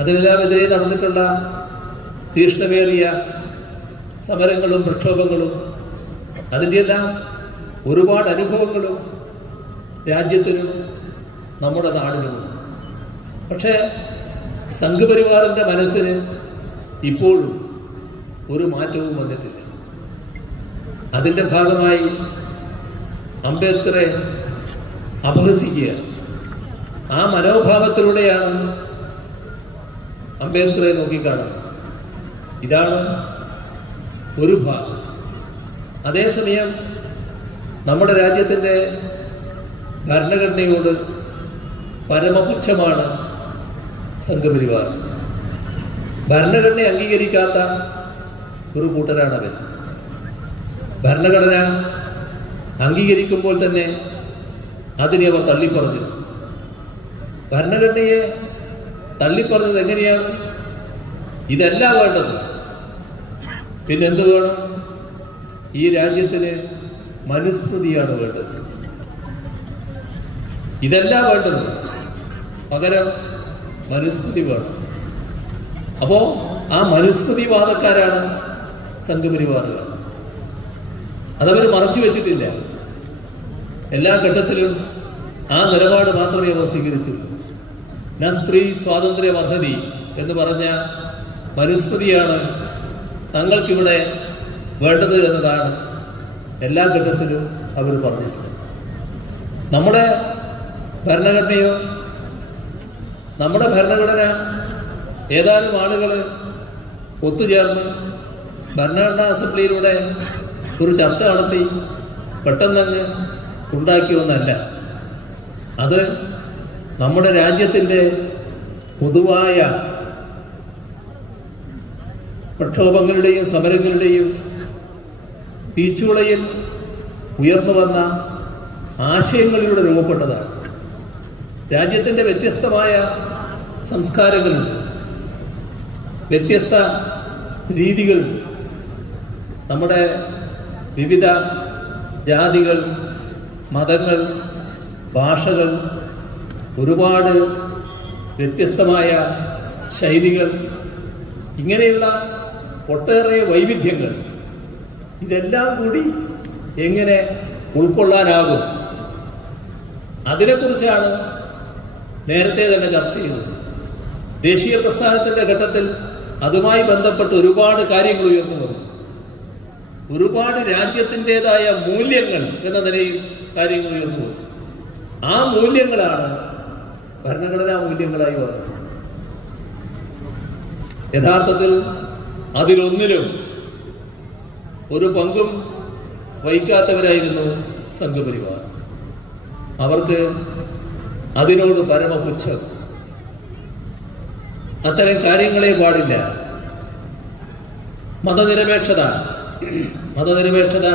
അതിനെല്ലാം എതിരെ നടന്നിട്ടുള്ള തീഷ്ണമേറിയ സമരങ്ങളും പ്രക്ഷോഭങ്ങളും അതിൻ്റെയെല്ലാം ഒരുപാട് അനുഭവങ്ങളും രാജ്യത്തിനും നമ്മുടെ നാടിനുമുണ്ട്. പക്ഷേ സംഘപരിവാറിൻ്റെ മനസ്സിന് ഇപ്പോഴും ഒരു മാറ്റവും വന്നിട്ടില്ല. അതിൻ്റെ ഭാഗമായി അംബേദ്കറെ അപഹസിക്കുക, ആ മനോഭാവത്തിലൂടെയാണ് അംബേദ്കറെ നോക്കിക്കാണുന്നത്. ഇതാണ് ഒരു ഭാഗം. അതേസമയം നമ്മുടെ രാജ്യത്തിൻ്റെ ഭരണഘടനയോട് പരമപുച്ഛമാണ് സംഘപരിവാർ. ഭരണഘടന അംഗീകരിക്കാത്ത ഒരു കൂട്ടരാണവർ. ഭരണഘടന അംഗീകരിക്കുമ്പോൾ തന്നെ അതിനെ അവർ തള്ളിപ്പറഞ്ഞു. ഭരണഘടനയെ തള്ളിപ്പറഞ്ഞത് എങ്ങനെയാണ്? ഇതല്ല വേണ്ടത്, പിന്നെന്ത് വേണം? ഈ രാജ്യത്തിന് മനുസ്മൃതിയാണ് വേണ്ടത്. ഇതല്ല വേണ്ടത്, പകരം മനുസ്മൃതി വേണം. അപ്പോൾ ആ മനുസ്മൃതിവാദക്കാരാണ് സംഘപരിവാറുകാർ. അതവർ മറച്ചു വെച്ചിട്ടില്ല. എല്ലാ ഘട്ടത്തിലും ആ നിലപാട് മാത്രമേ അവർ സ്വീകരിച്ചുള്ളൂ. ന സ്ത്രീ സ്വാതന്ത്ര്യം അർഹതി എന്ന് പറഞ്ഞ മനുസ്മൃതിയാണ് തങ്ങൾക്കിവിടെ വേണ്ടത് എന്നതാണ് എല്ലാ ഘട്ടത്തിലും അവർ പറഞ്ഞിട്ടുള്ളത്. നമ്മുടെ ഭരണഘടനയോ, നമ്മുടെ ഭരണഘടന ഏതാനും ആളുകൾ ഒത്തുചേർന്ന് ഭരണഘടനാ അസംബ്ലിയിലൂടെ ഒരു ചർച്ച നടത്തി പെട്ടെന്നങ്ങ് ഉണ്ടാക്കിയ ഒന്നല്ല. അത് നമ്മുടെ രാജ്യത്തിൻ്റെ പൊതുവായ പ്രക്ഷോഭങ്ങളുടെയും സമരങ്ങളുടെയും തീച്ചുളയിൽ ഉയർന്നു വന്ന ആശയങ്ങളിലൂടെ രൂപപ്പെട്ടതാണ്. രാജ്യത്തിൻ്റെ വ്യത്യസ്തമായ സംസ്കാരങ്ങളുണ്ട്, വ്യത്യസ്ത രീതികളുണ്ട്. നമ്മുടെ വിവിധ ജാതികൾ, മതങ്ങൾ, ഭാഷകൾ, ഒരുപാട് വ്യത്യസ്തമായ ശൈലികൾ, ഇങ്ങനെയുള്ള ഒട്ടേറെ വൈവിധ്യങ്ങൾ, ഇതെല്ലാം കൂടി എങ്ങനെ ഉൾക്കൊള്ളാനാകും? അതിനെക്കുറിച്ചാണ് നേരത്തെ തന്നെ ചർച്ച ചെയ്തത്. ദേശീയ പ്രസ്ഥാനത്തിൻ്റെ ഘട്ടത്തിൽ അതുമായി ബന്ധപ്പെട്ട് ഒരുപാട് കാര്യങ്ങൾ ഉയർന്നു വന്നു. ഒരുപാട് രാജ്യത്തിൻ്റെതായ മൂല്യങ്ങൾ എന്ന നിലയിൽ കാര്യങ്ങൾ ഉയർന്നു വന്നു. ആ മൂല്യങ്ങളാണ് ഭരണഘടനാ മൂല്യങ്ങളായി വന്നത്. യഥാർത്ഥത്തിൽ അതിലൊന്നിലും ഒരു പങ്കും വഹിക്കാത്തവരായിരുന്നു സംഘപരിവാർ. അവർക്ക് അതിനോട് പരമപുച്ഛം. അത്തരം കാര്യങ്ങളെ പാടില്ല. മതനിരപേക്ഷത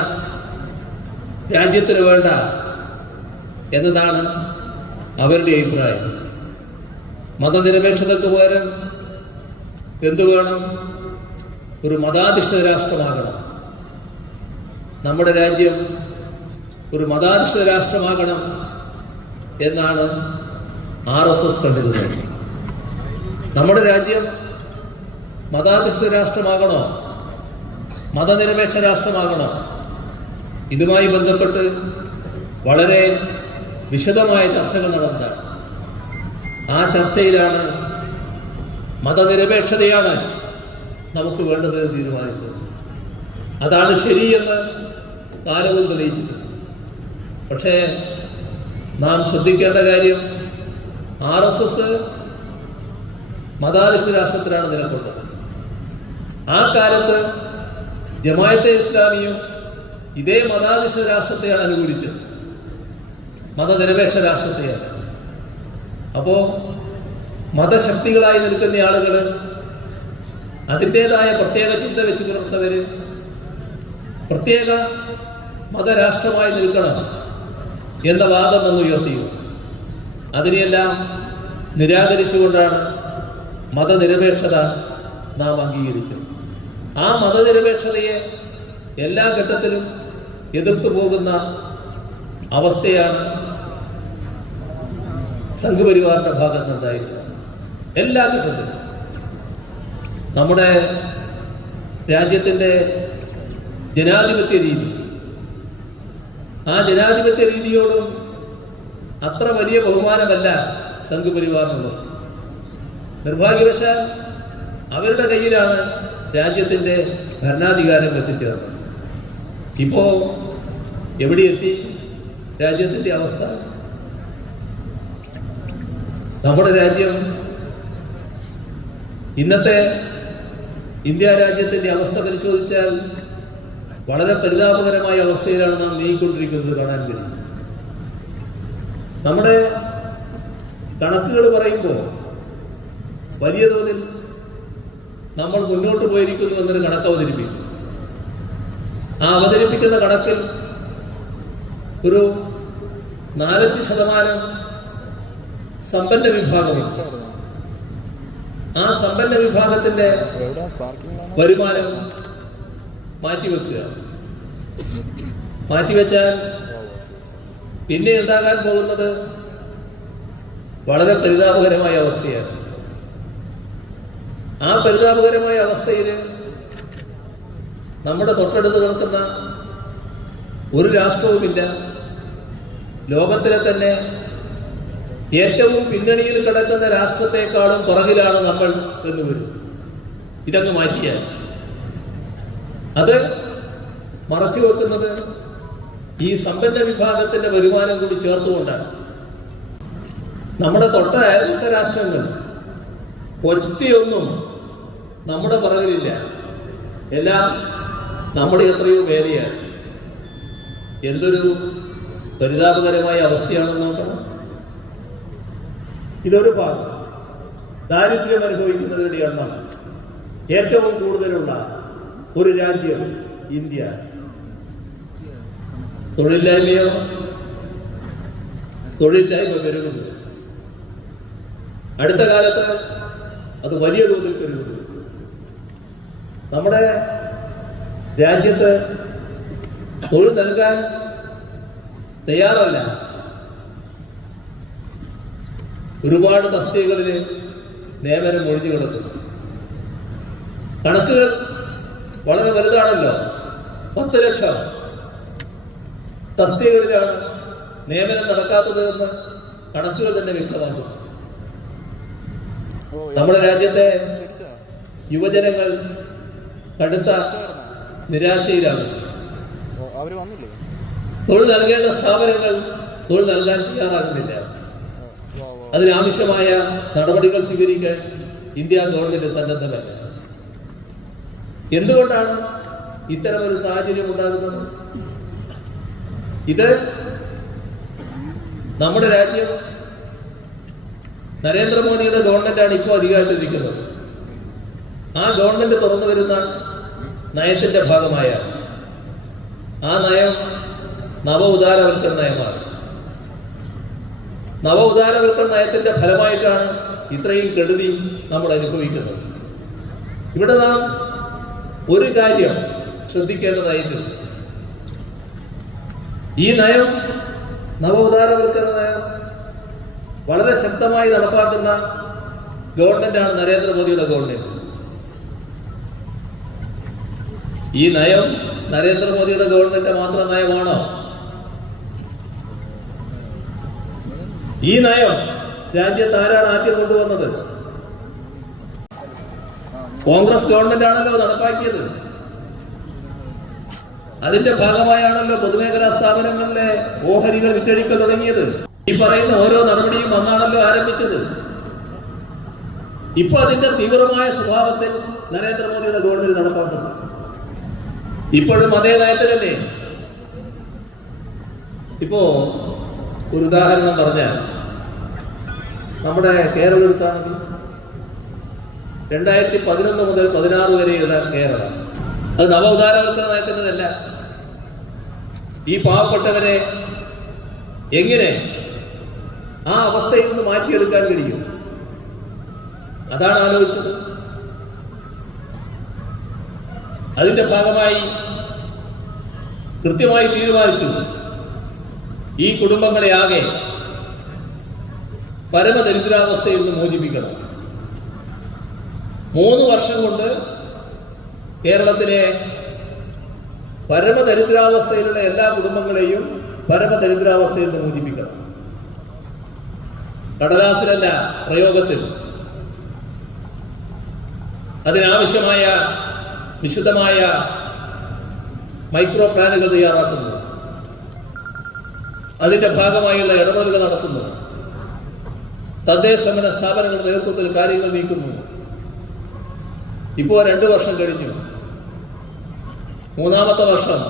രാജ്യത്തിന് വേണ്ട എന്നതാണ് അവരുടെ അഭിപ്രായം. മതനിരപേക്ഷതയ്ക്ക് പകരം എന്തു വേണം? ഒരു മതാധിഷ്ഠിത രാഷ്ട്രമാകണം. നമ്മുടെ രാജ്യം ഒരു മതാധിഷ്ഠിത രാഷ്ട്രമാകണം എന്നാണ് RSS കണ്ടിരുന്നത്. നമ്മുടെ രാജ്യം മതാധിഷ്ഠിത രാഷ്ട്രമാകണോ, മതനിരപേക്ഷ രാഷ്ട്രമാകണോ? ഇതുമായി ബന്ധപ്പെട്ട് വളരെ വിശദമായ ചർച്ചകൾ നടന്നതാണ്. ആ ചർച്ചയിലാണ് മതനിരപേക്ഷതയാണ് നമുക്ക് വേണ്ടത് തീരുമാനിച്ചത്. അതാണ് ശരിയെന്ന് കാലവും തെളിയിച്ചിട്ടുണ്ട്. പക്ഷേ നാം ശ്രദ്ധിക്കേണ്ട കാര്യം, RSS മതാധിഷ്ഠിത രാഷ്ട്രത്തിലാണ് നിലകൊണ്ടത്. ആ കാലത്ത് ജമാഅത്തെ ഇസ്ലാമിയും ഇതേ മതാധിഷ്ഠിത രാഷ്ട്രത്തെയാണ് അനുകൂലിച്ചത്, മതനിരപേക്ഷ രാഷ്ട്രത്തെയല്ല. അപ്പോൾ മതശക്തികളായി നിൽക്കുന്ന ആളുകൾ, അതിൻ്റെതായ പ്രത്യേക ചിന്ത വെച്ച് പുലർത്തവർ പ്രത്യേക മതരാഷ്ട്രമായി നിൽക്കണം എന്ന വാദം എന്ന് ഉയർത്തിയിരുന്നു. അതിനെയെല്ലാം നിരാകരിച്ചുകൊണ്ടാണ് മതനിരപേക്ഷത നാം അംഗീകരിച്ചത്. ആ മതനിരപേക്ഷതയെ എല്ലാ ഘട്ടത്തിലും എതിർത്തു പോകുന്ന അവസ്ഥയാണ് സംഘപരിവാറിന്റെ ഭാഗത്തുനിന്നുണ്ടായിരുന്നത്. എല്ലാ ഘട്ടത്തിലും നമ്മുടെ രാജ്യത്തിൻ്റെ ജനാധിപത്യ രീതി, ആ ജനാധിപത്യ രീതിയോടും അത്ര വലിയ ബഹുമാനമല്ല സംഘപരിവാറിനുള്ളത്. നിർഭാഗ്യവശാൽ അവരുടെ കയ്യിലാണ് രാജ്യത്തിൻ്റെ ഭരണാധികാരം എത്തിച്ചേർന്നത്. ഇപ്പോൾ എവിടെ എത്തി രാജ്യത്തിൻ്റെ അവസ്ഥ? നമ്മുടെ രാജ്യം, ഇന്നത്തെ ഇന്ത്യ രാജ്യത്തിൻ്റെ അവസ്ഥ പരിശോധിച്ചാൽ വളരെ പരിതാപകരമായ അവസ്ഥയിലാണ് നാം നീങ്ങിക്കൊണ്ടിരിക്കുന്നത് കാണാൻ കഴിയും. നമ്മുടെ കണക്കുകൾ പറയുമ്പോൾ വലിയ തോതിൽ നമ്മൾ മുന്നോട്ട് പോയിരിക്കുന്നു എന്നൊരു കണക്ക് അവതരിപ്പിക്കും. ആ അവതരിപ്പിക്കുന്ന കണക്കിൽ ഒരു 4% സമ്പന്ന വിഭാഗമുണ്ട്. ആ സമ്പന്ന വിഭാഗത്തിന്റെ വരുമാനം മാറ്റിവെച്ചാൽ പിന്നെ ഉണ്ടാകാൻ പോകുന്നത് വളരെ പരിതാപകരമായ അവസ്ഥയാണ്. ആ പരിതാപകരമായ അവസ്ഥയിൽ നമ്മുടെ തൊട്ടടുത്ത് കിടക്കുന്ന ഒരു രാഷ്ട്രവുമില്ല. ലോകത്തിലെ തന്നെ ഏറ്റവും പിന്നണിയിൽ കിടക്കുന്ന രാഷ്ട്രത്തെക്കാളും പുറകിലാണ് നമ്മൾ എന്ന് വരും. ഇതങ്ങ് മാറ്റിയാൽ അത് മറച്ചു വെക്കുന്നത് ഈ സമ്പന്ന വിഭാഗത്തിന്റെ വരുമാനം കൂടി ചേർത്തുകൊണ്ടാണ്. നമ്മുടെ തൊട്ട അയൽപക്ക രാഷ്ട്രങ്ങൾ ഒറ്റയൊന്നും നമ്മുടെ പുറകിലില്ല. എല്ലാം നമ്മുടെ എത്രയോ മേലെയാണ്. എന്തൊരു പരിതാപകരമായ അവസ്ഥയാണെന്ന് നോക്കണം. ഇതൊരു ഭാഗം. ദാരിദ്ര്യം അനുഭവിക്കുന്നവരുടെ എണ്ണം ഏറ്റവും കൂടുതലുള്ള ഒരു രാജ്യം ഇന്ത്യ. തൊഴിലില്ലായ്മ പെരുകുന്നു. അടുത്ത കാലത്ത് അത് വലിയ തോതിൽ പെരുകുന്നു. നമ്മുടെ രാജ്യത്ത് തൊഴിൽ നൽകാൻ തയ്യാറല്ല. ഒരുപാട് തസ്തികകളിൽ നിയമനം ഒഴിഞ്ഞു കിടക്കുന്നു. കണക്കുകൾ വളരെ വലുതാണല്ലോ. 10 ലക്ഷം തസ്തികകളിലാണ് നിയമനം നടക്കാത്തത് എന്ന് കണക്കുകൾ തന്നെ വ്യക്തമാക്കുന്നു. നമ്മുടെ രാജ്യത്തെ യുവജനങ്ങൾ കടുത്ത നിരാശയിലാണ്. തൊഴിൽ നൽകേണ്ട സ്ഥാപനങ്ങൾ തൊഴിൽ നൽകാൻ തയ്യാറാകുന്നില്ല. അതിനാവശ്യമായ നടപടികൾ സ്വീകരിക്കാൻ ഇന്ത്യ ഗവൺമെന്റ് സന്നദ്ധമല്ല. എന്തുകൊണ്ടാണ് ഇത്തരമൊരു സാഹചര്യം ഉണ്ടാകുന്നത്? ഇത് നമ്മുടെ രാജ്യം നരേന്ദ്രമോദിയുടെ ഗവൺമെന്റാണ് ഇപ്പോൾ അധികാരത്തിലിരിക്കുന്നത്. ആ ഗവൺമെന്റ് തുറന്നു വരുന്ന നയത്തിന്റെ ഭാഗമായ ആ നയം നവ ഉദാരവൽക്കരണ നയമാണ്. നവ ഉദാരവൽക്കരണ നയത്തിന്റെ ഫലമായിട്ടാണ് ഇത്രയും കെടുതി നമ്മൾ അനുഭവിക്കുന്നത്. ഇവിടെ നാം ഒരു കാര്യം ശ്രദ്ധിക്കേണ്ടതായിട്ടുണ്ട്. ഈ നയം, നവ ഉദാരവൽക്കരണ നയം വളരെ ശക്തമായി നടപ്പാക്കുന്ന ഗവൺമെന്റാണ് നരേന്ദ്രമോദിയുടെ ഗവൺമെന്റ്. ഈ നയം നരേന്ദ്രമോദിയുടെ ഗവൺമെന്റ് മാത്രം നയമാണോ? ഈ നയം രാജ്യത്ത് ആരാണ് ആദ്യം കൊണ്ടുവന്നത്? കോൺഗ്രസ് ഗവൺമെന്റ് ആണല്ലോ നടപ്പാക്കിയത്. അതിന്റെ ഭാഗമായാണല്ലോ പൊതുമേഖലാ സ്ഥാപനങ്ങളിലെ ഓഹരികൾ വിറ്റഴിക്കൽ തുടങ്ങിയത്. ഈ പറയുന്ന ഓരോ നടപടിയും അന്നാണല്ലോ ആരംഭിച്ചത്. ഇപ്പൊ അതിന്റെ തീവ്രമായ സ്വഭാവത്തിൽ നരേന്ദ്രമോദിയുടെ ഗവൺമെന്റ് നടപ്പാക്കുന്നു. ഇപ്പോഴും അതേ നയത്തിലല്ലേ? ഇപ്പോ ഒരു ഉദാഹരണം പറഞ്ഞാൽ നമ്മുടെ കേരളം എടുത്താൽ മതി. 2011 മുതൽ 16 വരെയുള്ള കേരളം, അത് നവ ഉദാരവൽക്കരണ നയത്തിൻ്റെതല്ല. ഈ പാവപ്പെട്ടവരെ എങ്ങനെ ആ അവസ്ഥയിൽ നിന്ന് മാറ്റിയെടുക്കാൻ കഴിയും? അതാണ് ആലോചിച്ചത്. അതിന്റെ ഭാഗമായി കൃത്യമായി തീരുമാനിച്ചു, ഈ കുടുംബങ്ങളെ ആകെ പരമദരിദ്രാവസ്ഥയിൽ നിന്ന് മോചിപ്പിക്കണം. 3 വർഷം കൊണ്ട് കേരളത്തിലെ പരമദരിദ്രാവസ്ഥയിലുള്ള എല്ലാ കുടുംബങ്ങളെയും പരമദരിദ്രാവസ്ഥയിൽ നിന്ന് മോചിപ്പിക്കണം. കടലാസിലല്ല, പ്രയോഗത്തിൽ. അതിനാവശ്യമായ വിശദമായ മൈക്രോ പ്ലാനുകൾ തയ്യാറാക്കുന്നു. അതിന്റെ ഭാഗമായുള്ള ഇടപെടലുകൾ നടത്തുന്നു. തദ്ദേശഭരണ സ്ഥാപനങ്ങളുടെ നേതൃത്വത്തിൽ കാര്യങ്ങൾ നീക്കുന്നു. ഇപ്പോൾ 2 വർഷം കഴിഞ്ഞു. 3-ാമത്തെ വർഷം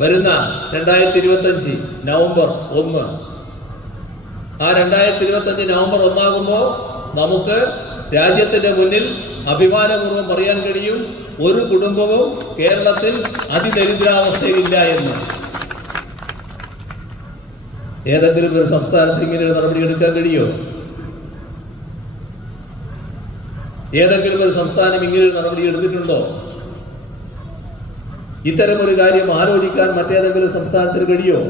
വരുന്ന 2025 നവംബർ 1. ആ 2025 നവംബർ 1 ആകുമ്പോൾ നമുക്ക് രാജ്യത്തിന്റെ മുന്നിൽ അഭിമാനപൂർവ്വം പറയാൻ കഴിയും, ഒരു കുടുംബവും കേരളത്തിൽ അതിദരിദ്രാവസ്ഥയില്ല എന്ന്. ഏതെങ്കിലും ഒരു സംസ്ഥാനത്ത് ഇങ്ങനെ ഒരു നടപടി എടുക്കാൻ കഴിയുമോ? ഏതെങ്കിലും ഒരു സംസ്ഥാനം ഇങ്ങനെ ഒരു നടപടി എടുത്തിട്ടുണ്ടോ? ഇത്തരമൊരു കാര്യം ആലോചിക്കാൻ മറ്റേതെങ്കിലും സംസ്ഥാനത്തിന് കഴിയുമോ?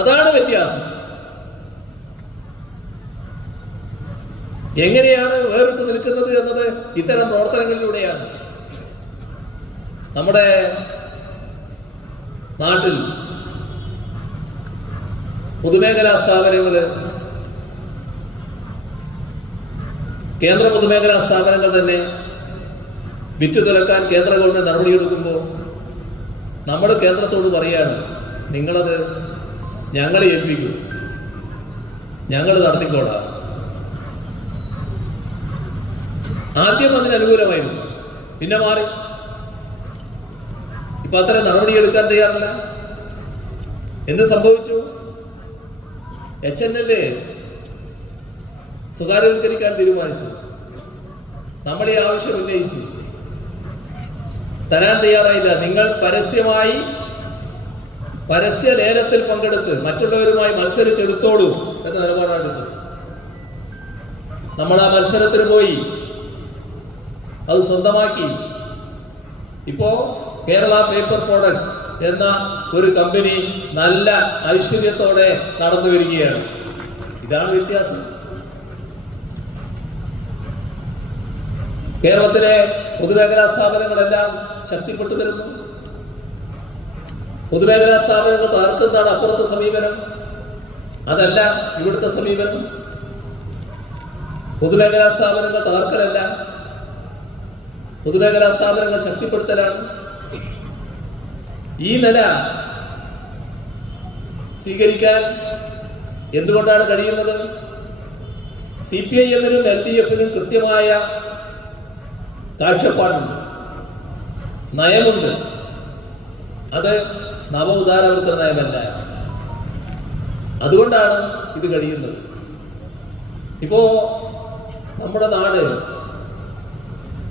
അതാണ് വ്യത്യാസം. എങ്ങനെയാണ് വേറിട്ട് നിൽക്കുന്നത് എന്നത് ഇത്തരം പ്രവർത്തനങ്ങളിലൂടെയാണ്. നമ്മുടെ നാട്ടിൽ പൊതുമേഖലാ സ്ഥാപനങ്ങള്, കേന്ദ്ര പൊതുമേഖലാ സ്ഥാപനങ്ങൾ തന്നെ വിറ്റു തുലക്കാൻ കേന്ദ്ര ഗവൺമെന്റ് നടപടിയെടുക്കുമ്പോൾ നമ്മൾ കേന്ദ്രത്തോട് പറയാണ്, നിങ്ങളത് ഞങ്ങളെ ഏൽപ്പിക്കൂ, ഞങ്ങൾ നടത്തിക്കോളാം. ആദ്യം അതിന് അനുകൂലമായിരുന്നു, പിന്നെ മാറി. ഇപ്പൊ അത്തരം നടപടിയെടുക്കാൻ തയ്യാറല്ല. എന്ത് സംഭവിച്ചു? HNL സ്വകാര്യവൽക്കരിക്കാൻ തീരുമാനിച്ചു. നമ്മൾ ഈ ആവശ്യം ഉന്നയിച്ചു, തരാൻ തയ്യാറായില്ല. നിങ്ങൾ പരസ്യമായി പരസ്യ ലേലത്തിൽ പങ്കെടുത്ത് മറ്റുള്ളവരുമായി മത്സരിച്ചെടുത്തോളൂ എന്ന നിലപാടാണ് എടുത്തത്. നമ്മൾ ആ മത്സരത്തിന് പോയി, അത് സ്വന്തമാക്കി. ഇപ്പോ കേരള പേപ്പർ പ്രോഡക്ട്സ് എന്ന ഒരു കമ്പനി നല്ല ഐശ്വര്യത്തോടെ നടന്നു വരികയാണ്. ഇതാണ് വ്യത്യാസം. കേരളത്തിലെ പൊതുമേഖലാ സ്ഥാപനങ്ങളെല്ലാം ശക്തിപ്പെട്ടു വരുന്നു. പൊതുമേഖലാ സ്ഥാപനങ്ങൾ തകർക്കുന്നതാണ് അപ്പുറത്തെ സമീപനം, അതല്ല ഇവിടുത്തെ സമീപനം. പൊതുമേഖലാ സ്ഥാപനങ്ങൾ തകർക്കലല്ല, പൊതുമേഖലാ സ്ഥാപനങ്ങൾ ശക്തിപ്പെടുത്തലാണ്. ഈ നില സ്വീകരിക്കാൻ എന്തുകൊണ്ടാണ് കഴിയുന്നത്? CPIM-നും LDF-നും കൃത്യമായ കാഴ്ചപ്പാടുണ്ട്, നയമുണ്ട്. അത് നവ ഉദാരവൽക്കരണ നയമല്ല. അതുകൊണ്ടാണ് ഇത് കഴിയുന്നത്. ഇപ്പോ നമ്മുടെ നാട്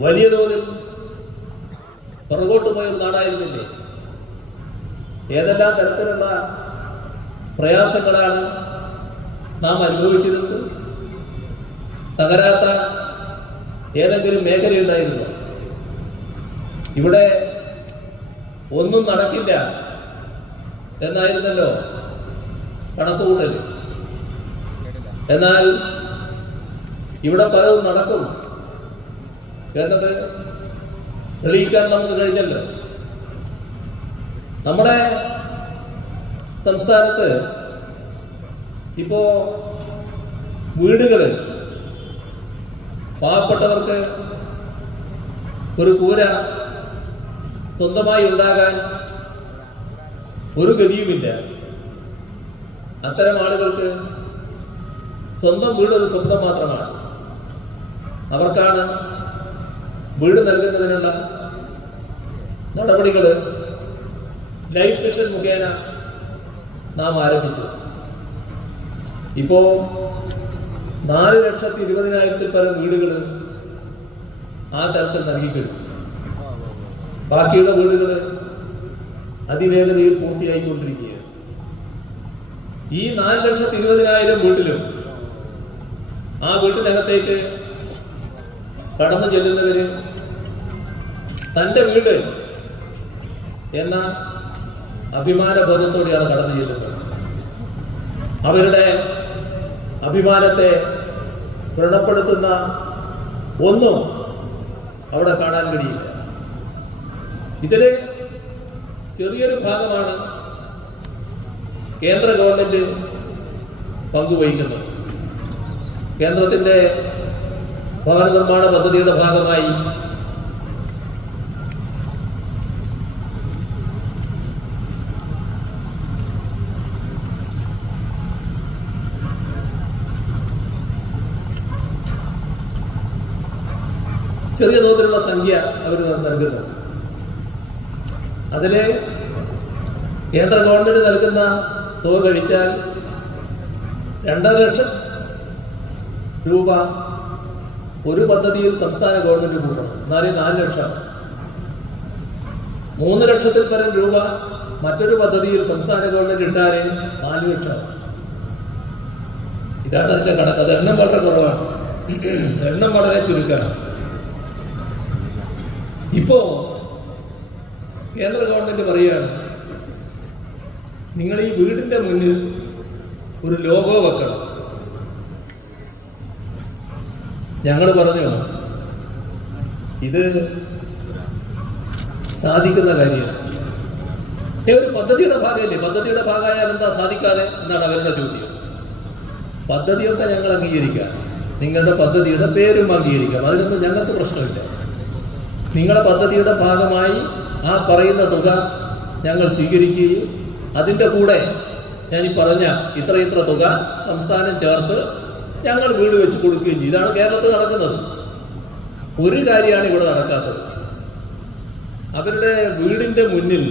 വലിയ തോതിൽ പുറകോട്ട് പോയൊരു നാടായിരുന്നില്ലേ? ഏതെല്ലാം തരത്തിലുള്ള പ്രയാസങ്ങളാണ് നാം അനുഭവിച്ചിരുന്നത്? തകരാത്ത ഏതെങ്കിലും മേഖലയുണ്ടായിരുന്നു? ഇവിടെ ഒന്നും നടക്കില്ല എന്നായിരുന്നല്ലോ കണക്കുകൂട്ടൽ. എന്നാൽ ഇവിടെ പലതും നടക്കും എന്നത് തെളിയിക്കാൻ നമുക്ക് കഴിഞ്ഞല്ലോ. നമ്മുടെ സംസ്ഥാനത്ത് ഇപ്പോ വീടുകള് പാവപ്പെട്ടവർക്ക് ഒരു കൂര സ്വന്തമായി ഉണ്ടാകാൻ ഒരു ഗതിയുമില്ല. അത്തരം ആളുകൾക്ക് സ്വന്തം വീട് ഒരു സ്വന്തം മാത്രമാണ്. അവർക്കാണ് വീട് നൽകുന്നതിനുള്ള നടപടികൾ ലൈഫ് മിഷൻ മുഖേന നാം ആരംഭിച്ചു. ഇപ്പോ 4,20,000-ൽ പരം വീടുകൾ ആ തരത്തിൽ നൽകിക്കഴിഞ്ഞു. ബാക്കിയുള്ള വീടുകൾ അതിവേഗതയിൽ പൂർത്തിയായിക്കൊണ്ടിരിക്കുകയാണ്. ഈ 4,20,000 വീട്ടിലും ആ വീട്ടിനകത്തേക്ക് കടന്നു ചെല്ലുന്നവര് തൻ്റെ വീട് എന്ന അഭിമാന ബോധത്തോടെയാണ് കടന്നു ചെല്ലുന്നത്. അവരുടെ അഭിമാനത്തെ വ്രണപ്പെടുത്തുന്ന ഒന്നും അവിടെ കാണാൻ കഴിയില്ല. ഇതില് ചെറിയൊരു ഭാഗമാണ് കേന്ദ്ര ഗവൺമെന്റ് പങ്കുവഹിക്കുന്നത്. കേന്ദ്രത്തിന്റെ ഭവന നിർമ്മാണ പദ്ധതിയുടെ ഭാഗമായി ചെറിയ തോതിലുള്ള സംഖ്യ അവർ നൽകുന്നു. അതിന് കേന്ദ്ര ഗവൺമെന്റ് നൽകുന്ന തുക കഴിച്ചാൽ 2.5 ലക്ഷം രൂപ ഒരു പദ്ധതിയിൽ സംസ്ഥാന ഗവൺമെന്റ് കൂട്ടണം, എന്നാലേ 4 ലക്ഷം. 3 ലക്ഷത്തിൽ പരം രൂപ മറ്റൊരു പദ്ധതിയിൽ സംസ്ഥാന ഗവൺമെന്റ് ഇട്ടാലേ 4 ലക്ഷം. ഇതാണ് അതിന്റെ കണക്ക്. അത് എണ്ണം വളരെ കുറവാണ്, എണ്ണം വളരെ ചുരുക്കമാണ്. ഇപ്പോ കേന്ദ്ര ഗവൺമെന്റ് പറയുകയാണ്, നിങ്ങൾ ഈ വീടിന്റെ മുന്നിൽ ഒരു ലോഗോ വെക്കണം. ഞങ്ങൾ പറഞ്ഞു ഇത് സാധിക്കുന്ന കാര്യമാണ്. ഒരു പദ്ധതിയുടെ ഭാഗമല്ലേ, പദ്ധതിയുടെ ഭാഗമായാൽ എന്താ സാധിക്കാതെ എന്നാണ് അവരുടെ ചോദ്യം. പദ്ധതിയൊക്കെ ഞങ്ങൾ അംഗീകരിക്കാം, നിങ്ങളുടെ പദ്ധതിയുടെ പേരും അംഗീകരിക്കാം, അതിനൊന്നും ഞങ്ങൾക്ക് പ്രശ്നമില്ല. നിങ്ങളുടെ പദ്ധതിയുടെ ഭാഗമായി ആ പറയുന്ന തുക ഞങ്ങൾ സ്വീകരിക്കുകയും അതിൻ്റെ കൂടെ ഞാൻ ഈ പറഞ്ഞ ഇത്ര തുക സംസ്ഥാനം ചേർത്ത് ഞങ്ങൾ വീട് വെച്ച് കൊടുക്കുകയും ചെയ്യും. ഇതാണ് കേരളത്തിൽ നടക്കുന്നത്. ഒരു കാര്യമാണ് ഇവിടെ നടക്കാത്തത്. അവരുടെ വീടിൻ്റെ മുന്നിൽ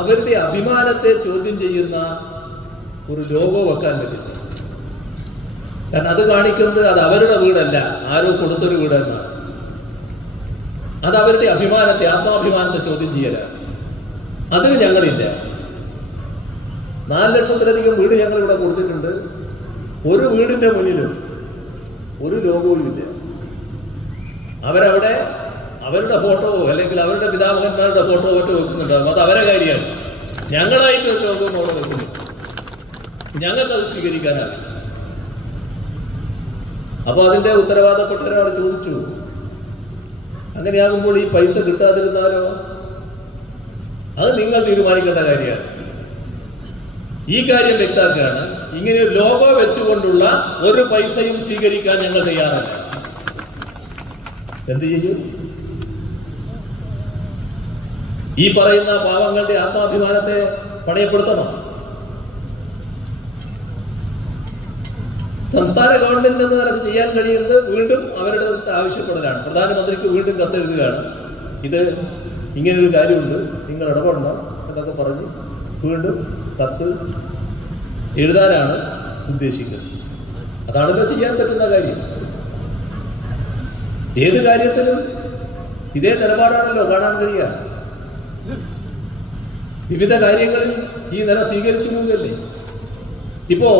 അവരുടെ അഭിമാനത്തെ ചോദ്യം ചെയ്യുന്ന ഒരു ലോഗോ വെക്കാൻ പറ്റില്ല. കാരണം അത് കാണിക്കുന്നത് അത് അവരുടെ വീടല്ല, ആരോ കൊടുത്തൊരു വീടെന്നാണ്. അത് അവരുടെ അഭിമാനത്തെ, ആത്മാഭിമാനത്തെ ചോദ്യം ചെയ്യലാണ്. അതിന് ഞങ്ങളില്ല. 4 ലക്ഷത്തിലധികം വീട് ഞങ്ങൾ ഇവിടെ കൊടുത്തിട്ടുണ്ട്. ഒരു വീടിന്റെ മുന്നിലും ഒരു ലോഗോയും ഇല്ല. അവരവിടെ അവരുടെ ഫോട്ടോ അല്ലെങ്കിൽ അവരുടെ പിതാമഹന്മാരുടെ ഫോട്ടോ മറ്റോ വെക്കുന്നുണ്ടാകും. അത് അവരെ കാര്യമാണ്. ഞങ്ങളായിട്ട് ഒരു ലോകം അവിടെ വെക്കുന്നു. ഞങ്ങൾക്കത് സ്വീകരിക്കാനാവില്ല. അപ്പോൾ അതിൻ്റെ ഉത്തരവാദപ്പെട്ട ഒരാൾ ചോദിച്ചു, അങ്ങനെയാകുമ്പോൾ ഈ പൈസ കിട്ടാതിരുന്നാലോ? അത് നിങ്ങൾ തീരുമാനിക്കേണ്ട കാര്യമാണ്. ഈ കാര്യം വ്യക്തമാക്കുകയാണ്. ഇങ്ങനെ ഒരു ലോഗോ വെച്ചുകൊണ്ടുള്ള ഒരു പൈസയും സ്വീകരിക്കാൻ ഞങ്ങൾ തയ്യാറല്ല. എന്ത് ചെയ്യും? ഈ പറയുന്ന പാവങ്ങളുടെ ആത്മാഭിമാനത്തെ പണയപ്പെടുത്തണം. സംസ്ഥാന ഗവൺമെന്റിൽ നിന്ന് നിനക്ക് ചെയ്യാൻ കഴിയുന്നത് വീണ്ടും അവരുടെ ആവശ്യപ്പെടലാണ്. പ്രധാനമന്ത്രിക്ക് വീണ്ടും കത്തെഴുതുകയാണ്, ഇത് ഇങ്ങനൊരു കാര്യമുണ്ട്, നിങ്ങൾ ഇടപെടണം എന്നൊക്കെ പറഞ്ഞ് വീണ്ടും കത്ത് എഴുതാനാണ് ഉദ്ദേശിക്കുന്നത്. അതാണല്ലോ ചെയ്യാൻ പറ്റുന്ന കാര്യം. ഏത് കാര്യത്തിലും ഇതേ നിലപാടാണല്ലോ കാണാൻ കഴിയുക. വിവിധ കാര്യങ്ങളിൽ ഈ നില സ്വീകരിച്ചു പോവുകയല്ലേ. ഇപ്പോ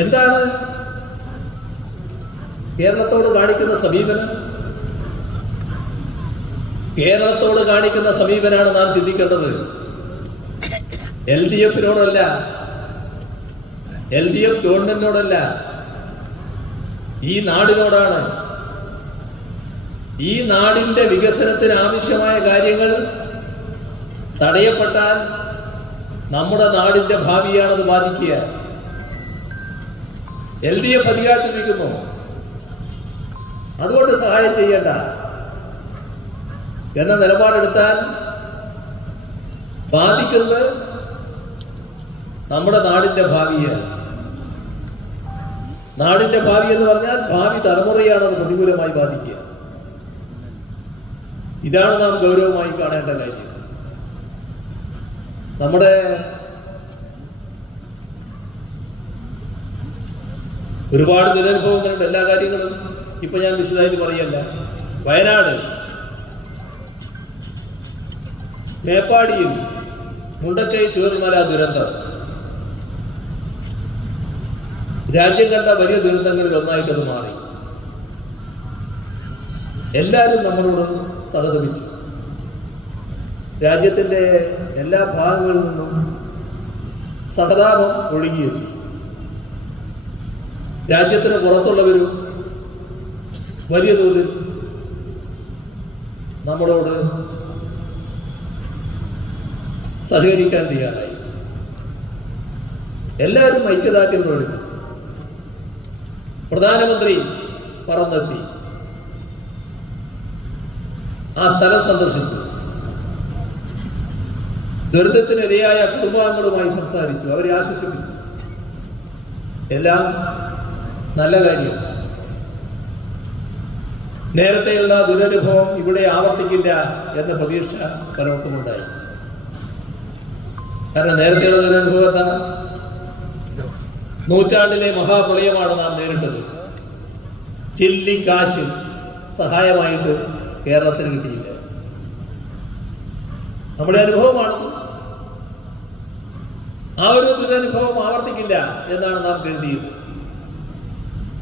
എന്താണ് കേരളത്തോട് കാണിക്കുന്ന സമീപനം? കേരളത്തോട് കാണിക്കുന്ന സമീപനാണ് നാം ചിന്തിക്കേണ്ടത്. LDFിനോടല്ല, LDF ഗവൺമെന്റിനോടല്ല, ഈ നാടിനോടാണ്. ഈ നാടിന്റെ വികസനത്തിന് ആവശ്യമായ കാര്യങ്ങൾ തടയപ്പെട്ടാൽ നമ്മുടെ നാടിന്റെ ഭാവിയാണത് ബാധിക്കുക. LDF അധികാരത്തിലിരിക്കുന്നു, അതുകൊണ്ട് സഹായം ചെയ്യേണ്ട എന്ന നിലപാടെടുത്താൽ ബാധിക്കുന്നത് നമ്മുടെ നാടിന്റെ ഭാവിയാണ്. നാടിന്റെ ഭാവി എന്ന് പറഞ്ഞാൽ ഭാവി തലമുറയാണ് അത് പ്രതികൂലമായി ബാധിക്കുക. ഇതാണ് നാം ഗൗരവമായി കാണേണ്ട കാര്യം. നമ്മുടെ ഒരുപാട് ദുരനുഭവങ്ങളുണ്ട്. എല്ലാ കാര്യങ്ങളും ഇപ്പൊ ഞാൻ വിശദമായിട്ട് പറയല്ല. വയനാട്, മേപ്പാടിയിൽ മുണ്ടക്കൈ ചൂരൽമല ദുരന്തം രാജ്യം കണ്ട വലിയ ദുരന്തങ്ങളിൽ ഒന്നായിട്ടത് മാറി. എല്ലാവരും നമ്മളോട് സഹതപിച്ചു. രാജ്യത്തിന്റെ എല്ലാ ഭാഗങ്ങളിൽ നിന്നും സഹതാപം ഒഴുകിയെത്തി. രാജ്യത്തിന് പുറത്തുള്ളവരും വലിയ തോതിൽ നമ്മളോട് സഹകരിക്കാൻ തയ്യാറായി. എല്ലാവരും ഐക്യദാർഢ്യം പ്രകടിപ്പിച്ചു. പ്രധാനമന്ത്രി പറന്നെത്തി, ആ സ്ഥലം സന്ദർശിച്ചു. ദുരന്തത്തിനിരയായ കുടുംബാംഗങ്ങളുമായി സംസാരിച്ചു, അവരെ ആശ്വസിപ്പിച്ചു. എല്ലാം നല്ല കാര്യം. നേരത്തെയുള്ള ദുരനുഭവം ഇവിടെ ആവർത്തിക്കില്ല എന്ന പ്രതീക്ഷ പലർക്കുമുണ്ടായി. കാരണം നേരത്തെയുള്ള ദുരനുഭവം എന്താ? നൂറ്റാണ്ടിലെ മഹാപ്രളയമാണ് നാം നേരിട്ടത്. ചില്ലി കാശ് സഹായമായിട്ട് കേരളത്തിന് കിട്ടിയില്ല. നമ്മുടെ അനുഭവമാണ്. ആ ഒരു ദുരനുഭവം ആവർത്തിക്കില്ല എന്നാണ് നാം കരുതിയത്.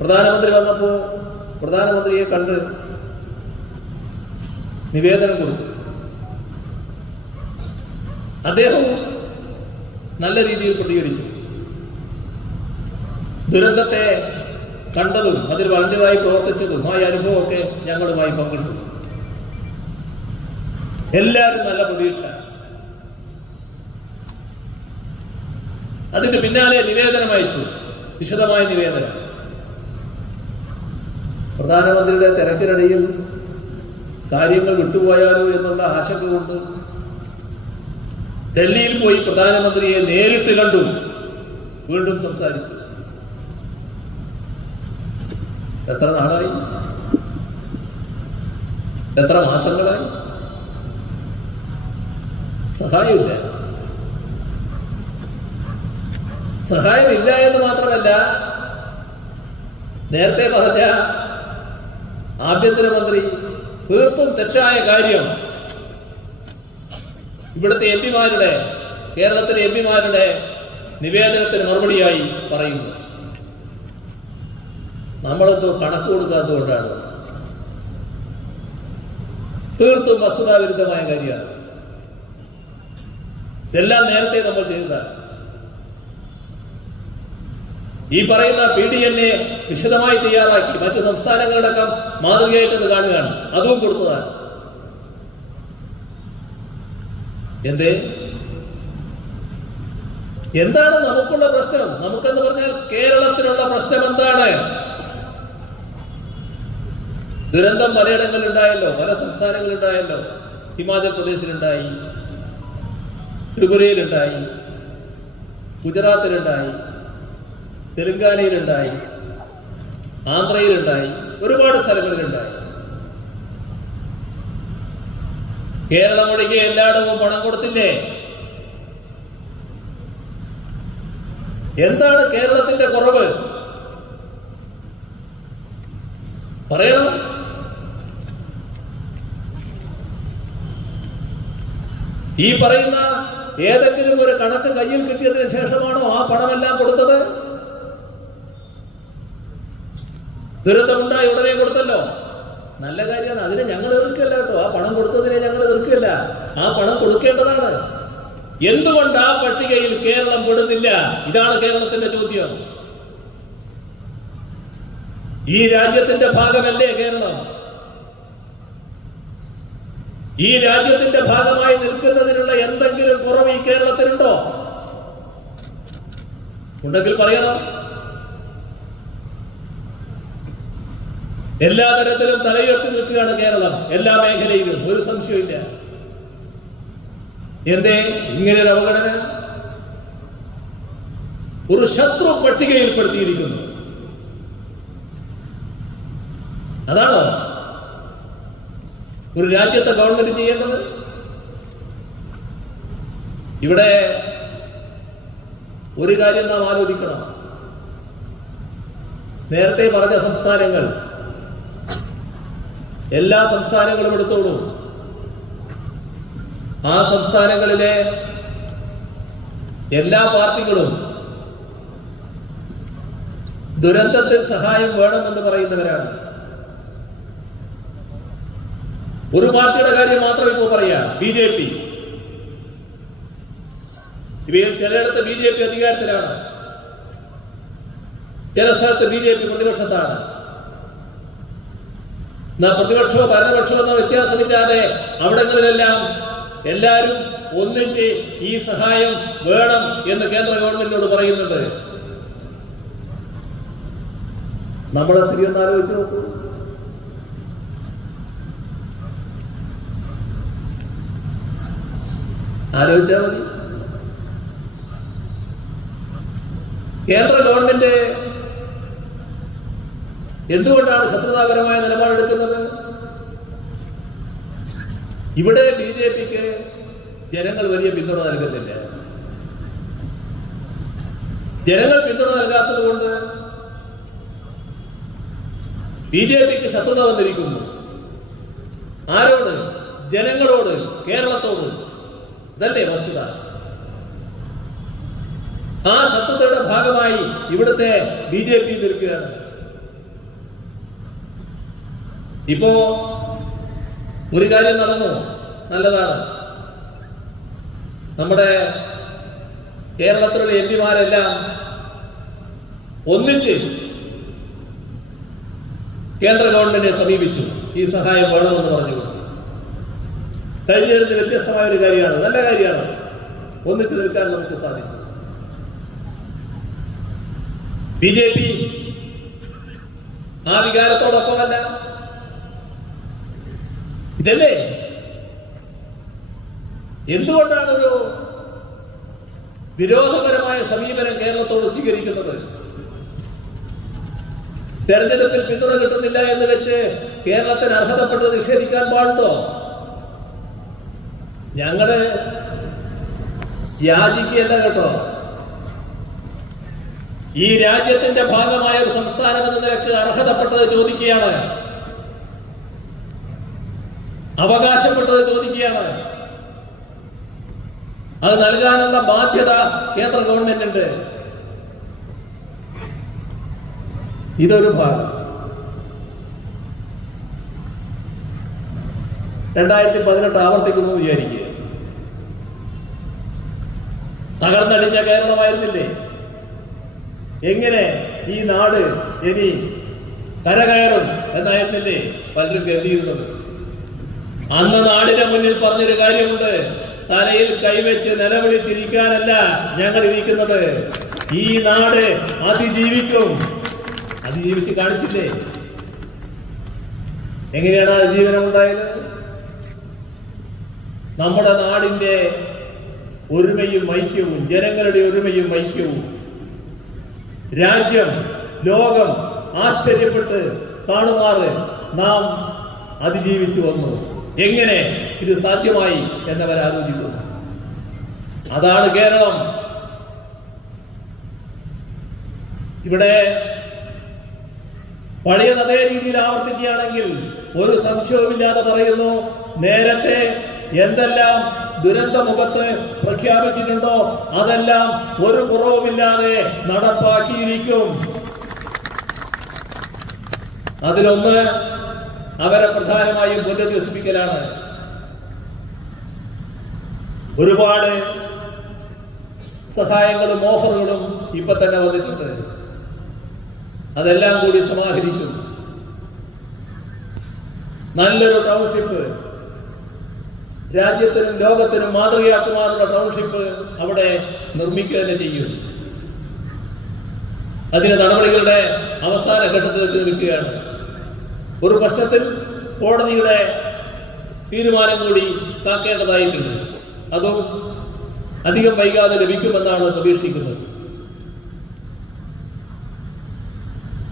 പ്രധാനമന്ത്രി വന്നപ്പോൾ പ്രധാനമന്ത്രിയെ കണ്ട് നിവേദനം കൊടുത്തു. അദ്ദേഹം നല്ല രീതിയിൽ പ്രതികരിച്ചു. ദുരന്തത്തെ കണ്ടതും അതിൽ വളരെയായി പ്രവർത്തിച്ചതും ആ അനുഭവമൊക്കെ ഞങ്ങളുമായി പങ്കിട്ടു. എല്ലാവരും നല്ല പ്രതീക്ഷ. അതിന്റെ പിന്നാലെ നിവേദനം അയച്ചു, വിശദമായ നിവേദനം. പ്രധാനമന്ത്രിയുടെ തിരക്കിനിടയിൽ കാര്യങ്ങൾ വിട്ടുപോയാലോ എന്നുള്ള ആശങ്ക കൊണ്ട് ഡൽഹിയിൽ പോയി പ്രധാനമന്ത്രിയെ നേരിട്ട് കണ്ടു, വീണ്ടും സംസാരിച്ചു. എത്ര നാളായി? എത്ര മാസങ്ങളായി? സഹായമില്ല. സഹായമില്ല എന്ന് മാത്രമല്ല, നേരത്തെ പറഞ്ഞ ആഭ്യന്തരമന്ത്രി തീർത്തും തെറ്റായ കാര്യം ഇവിടുത്തെ എംപിമാരുടെ, കേരളത്തിലെ എംപിമാരുടെ നിവേദനത്തിന് മറുപടിയായി പറയുന്നു. നമ്മളെന്തോ കണക്ക് കൊടുക്കാത്തതുകൊണ്ടാണ്. തീർത്തും വസ്തുതാവിരുദ്ധമായ കാര്യമാണ്. ഇതെല്ലാം നേരത്തെ നമ്മൾ ചെയ്തതാണ്. ഈ പറയുന്ന PDNA വിശദമായി തയ്യാറാക്കി മറ്റു സംസ്ഥാനങ്ങളടക്കം മാതൃകയായിട്ടത് കാണുകയാണ്. അതും കൊടുത്തതാണ്. എന്താണ് നമുക്കുള്ള പ്രശ്നം? നമുക്കെന്ന് പറഞ്ഞാൽ കേരളത്തിനുള്ള പ്രശ്നം എന്താണ്? ദുരന്തം പലയിടങ്ങളിലുണ്ടായല്ലോ, പല സംസ്ഥാനങ്ങളിലുണ്ടായല്ലോ. ഹിമാചൽ പ്രദേശിലുണ്ടായി, ത്രിപുരയിലുണ്ടായി, ഗുജറാത്തിലുണ്ടായി, തെലങ്കാനയിലുണ്ടായി, ആന്ധ്രയിലുണ്ടായി, ഒരുപാട് സ്ഥലങ്ങളിലുണ്ടായി. കേരളം ഒഴികെ എല്ലായിടവും പണം കൊടുത്തില്ലേ? എന്താണ് കേരളത്തിന്റെ കുറവ്? പറയണം. ഈ പറയുന്ന ഏതെങ്കിലും ഒരു കണക്ക് കയ്യിൽ കിട്ടിയതിനു ശേഷമാണോ ആ പണമെല്ലാം കൊടുത്തത്? ദുരന്തമുണ്ടായി ഉടനെ കൊടുത്തല്ലോ, നല്ല കാര്യമാണ്. അതിനെ ഞങ്ങൾ എതിർക്കല്ല കേട്ടോ. ആ പണം കൊടുത്തതിനെ ഞങ്ങൾ എതിർക്കില്ല. ആ പണം കൊടുക്കേണ്ടതാണ്. എന്തുകൊണ്ട് ആ പട്ടികയിൽ കേരളം പെടുന്നില്ല? ഇതാണ് കേരളത്തിന്റെ ചോദ്യം. ഈ രാജ്യത്തിന്റെ ഭാഗമല്ലേ കേരളം? ഈ രാജ്യത്തിന്റെ ഭാഗമായി നിൽക്കുന്നതിനുള്ള എന്തെങ്കിലും കുറവ് ഈ കേരളത്തിനുണ്ടോ? ഉണ്ടെങ്കിൽ പറയണം. എല്ലാ തരത്തിലും തലയുയർത്തി നിൽക്കുകയാണ് കേരളം, എല്ലാ മേഖലയിലും, ഒരു സംശയമില്ല. എന്തേ ഇങ്ങനെ ഒരു അവഗണന? ഒരു ശത്രു പട്ടികയിൽപ്പെടുത്തിയിരിക്കുന്നു. അതാണോ ഒരു രാജ്യത്തെ ഗവൺമെന്റ് ചെയ്യേണ്ടത്? ഇവിടെ ഒരു കാര്യം നാം ആലോചിക്കണം. നേരത്തെ പറഞ്ഞ സംസ്ഥാനങ്ങൾ, എല്ലാ സംസ്ഥാനങ്ങളും എടുത്തോളൂ. ആ സംസ്ഥാനങ്ങളിലെ എല്ലാ പാർട്ടികളും ദുരന്തത്തിൽ സഹായം വേണമെന്ന് പറയുന്നവരാണ്. ഒരു പാർട്ടിയുടെ കാര്യം മാത്രം ഇപ്പോൾ പറയാം, BJP. ഇവയിൽ ചിലയിടത്ത് BJP അധികാരത്തിലാണ്, ചില സ്ഥലത്ത് BJP പ്രതിപക്ഷത്താണ്. പ്രതിപക്ഷമോ ഭരണപക്ഷമോ എന്ന വ്യത്യാസമില്ലാതെ അവിടങ്ങളിലെല്ലാം എല്ലാവരും ഒന്നിച്ച് ഈ സഹായം വേണം എന്ന് കേന്ദ്ര ഗവൺമെന്റിനോട് പറയുന്നുണ്ട്. നമ്മുടെ സ്ഥിതി ഒന്ന് ആലോചിച്ച് നോക്കൂ. ആലോചിച്ചാൽ മതി. കേന്ദ്ര ഗവൺമെന്റ് എന്തുകൊണ്ടാണ് ശത്രുതാപരമായ നിലപാടെടുക്കുന്നത്? ഇവിടെ BJPക്ക് ജനങ്ങൾ വലിയ പിന്തുണ നൽകുന്നില്ല. ജനങ്ങൾ പിന്തുണ നൽകാത്തത് കൊണ്ട് BJPക്ക് ശത്രുത വന്നിരിക്കുന്നു. ആരോട്? ജനങ്ങളോട്, കേരളത്തോട്. ഇതല്ലേ വസ്തുത. ആ ശത്രുതയുടെ ഭാഗമായി ഇവിടുത്തെ BJP നിൽക്കുകയാണ്. ഇപ്പോ ഒരു കാര്യം നടന്നു, നല്ലതാണ്. നമ്മുടെ കേരളത്തിലുള്ള MP-മാരെല്ലാം ഒന്നിച്ച് കേന്ദ്ര ഗവൺമെന്റിനെ സമീപിച്ചു, ഈ സഹായം വേണമെന്ന് പറഞ്ഞുകൊണ്ട്. കഴിഞ്ഞതിന് വ്യത്യസ്തമായ ഒരു കാര്യമാണ്, നല്ല കാര്യമാണ്. ഒന്നിച്ചു നിൽക്കാൻ നമുക്ക് സാധിക്കും. BJP ആ വികാരത്തോടൊപ്പമല്ല. ഇതല്ലേ എന്തുകൊണ്ടാണ് ഒരു വിരോധപരമായ സമീപനം കേരളത്തോട് സ്വീകരിക്കുന്നത്? തെരഞ്ഞെടുപ്പിൽ പിന്തുണ കിട്ടുന്നില്ല എന്ന് വെച്ച് കേരളത്തിന് അർഹതപ്പെട്ട് നിഷേധിക്കാൻ പാടുണ്ടോ? ഞങ്ങള് യാചിക്കുകയല്ല കേട്ടോ. ഈ രാജ്യത്തിന്റെ ഭാഗമായ ഒരു സംസ്ഥാനം എന്ന നിലക്ക് അർഹതപ്പെട്ടത് ചോദിക്കുകയാണ്, അവകാശപ്പെട്ടത് ചോദിക്കുകയാണ്. അത് നൽകാനുള്ള ബാധ്യത കേന്ദ്ര ഗവൺമെന്റിന്റെ. ഇതൊരു ഭാഗം. 2018 ആവർത്തിക്കുന്നു വിചാരിക്കുക. തകർന്നടിഞ്ഞ കേരളമായിരുന്നില്ലേ? എങ്ങനെ ഈ നാട് ഇനി കരകയറും എന്നായിരുന്നില്ലേ പലരും കരുതിയിരുന്നത്? അന്ന് നാടിന്റെ മുന്നിൽ പറഞ്ഞൊരു കാര്യമുണ്ട്: തലയിൽ കൈവച്ച് നിലവിളിച്ചിരിക്കാനല്ല ഞങ്ങൾ ഇരിക്കുന്നത്, ഈ നാട് അതിജീവിക്കും. അതിജീവിച്ച് കാണിച്ചില്ലേ? എങ്ങനെയാണ് അതിജീവനം ഉണ്ടായത്? നമ്മുടെ നാടിന്റെ ഒരുമയും ഐക്യവും, ജനങ്ങളുടെ ഒരുമയും ഐക്യവും രാജ്യം, ലോകം ആശ്ചര്യപ്പെട്ട് കാണുമാറ് നാം അതിജീവിച്ചു വന്നു. എങ്ങനെ ഇത് സാധ്യമായി എന്നവരാലോചിക്കുന്നു. അതാണ് കേരളം. ഇവിടെ പഴയത് അതേ രീതിയിൽ ആവർത്തിക്കുകയാണെങ്കിൽ ഒരു സംശയവുമില്ലാതെ പറയുന്നു, നേരത്തെ എന്തെല്ലാം ദുരന്തമുഖത്ത് പ്രഖ്യാപിച്ചിട്ടുണ്ടോ അതെല്ലാം ഒരു കുറവുമില്ലാതെ നടപ്പാക്കിയിരിക്കും. അതിലൊന്ന് അവരെ പ്രധാനമായും പുനരധിവസിപ്പിക്കലാണ്. ഒരുപാട് സഹായങ്ങളും ഓഫറുകളും ഇപ്പൊ തന്നെ വന്നിട്ടുണ്ട്. അതെല്ലാം കൂടി സമാഹരിക്കും. നല്ലൊരു ടൗൺഷിപ്പ്, രാജ്യത്തിനും ലോകത്തിനും മാതൃകയാക്കുവാനുള്ള ടൗൺഷിപ്പ് അവിടെ നിർമ്മിക്കുക തന്നെ ചെയ്യും. അതിന് നടപടികളുടെ അവസാന ഘട്ടത്തിലേക്ക് നിൽക്കുകയാണ്. ഒരു പ്രശ്നത്തിൽ കോടതിയുടെ തീരുമാനം കൂടി കാക്കേണ്ടതായിട്ടുണ്ട്. അതും അധികം വൈകാതെ ലഭിക്കുമെന്നാണ് പ്രതീക്ഷിക്കുന്നത്.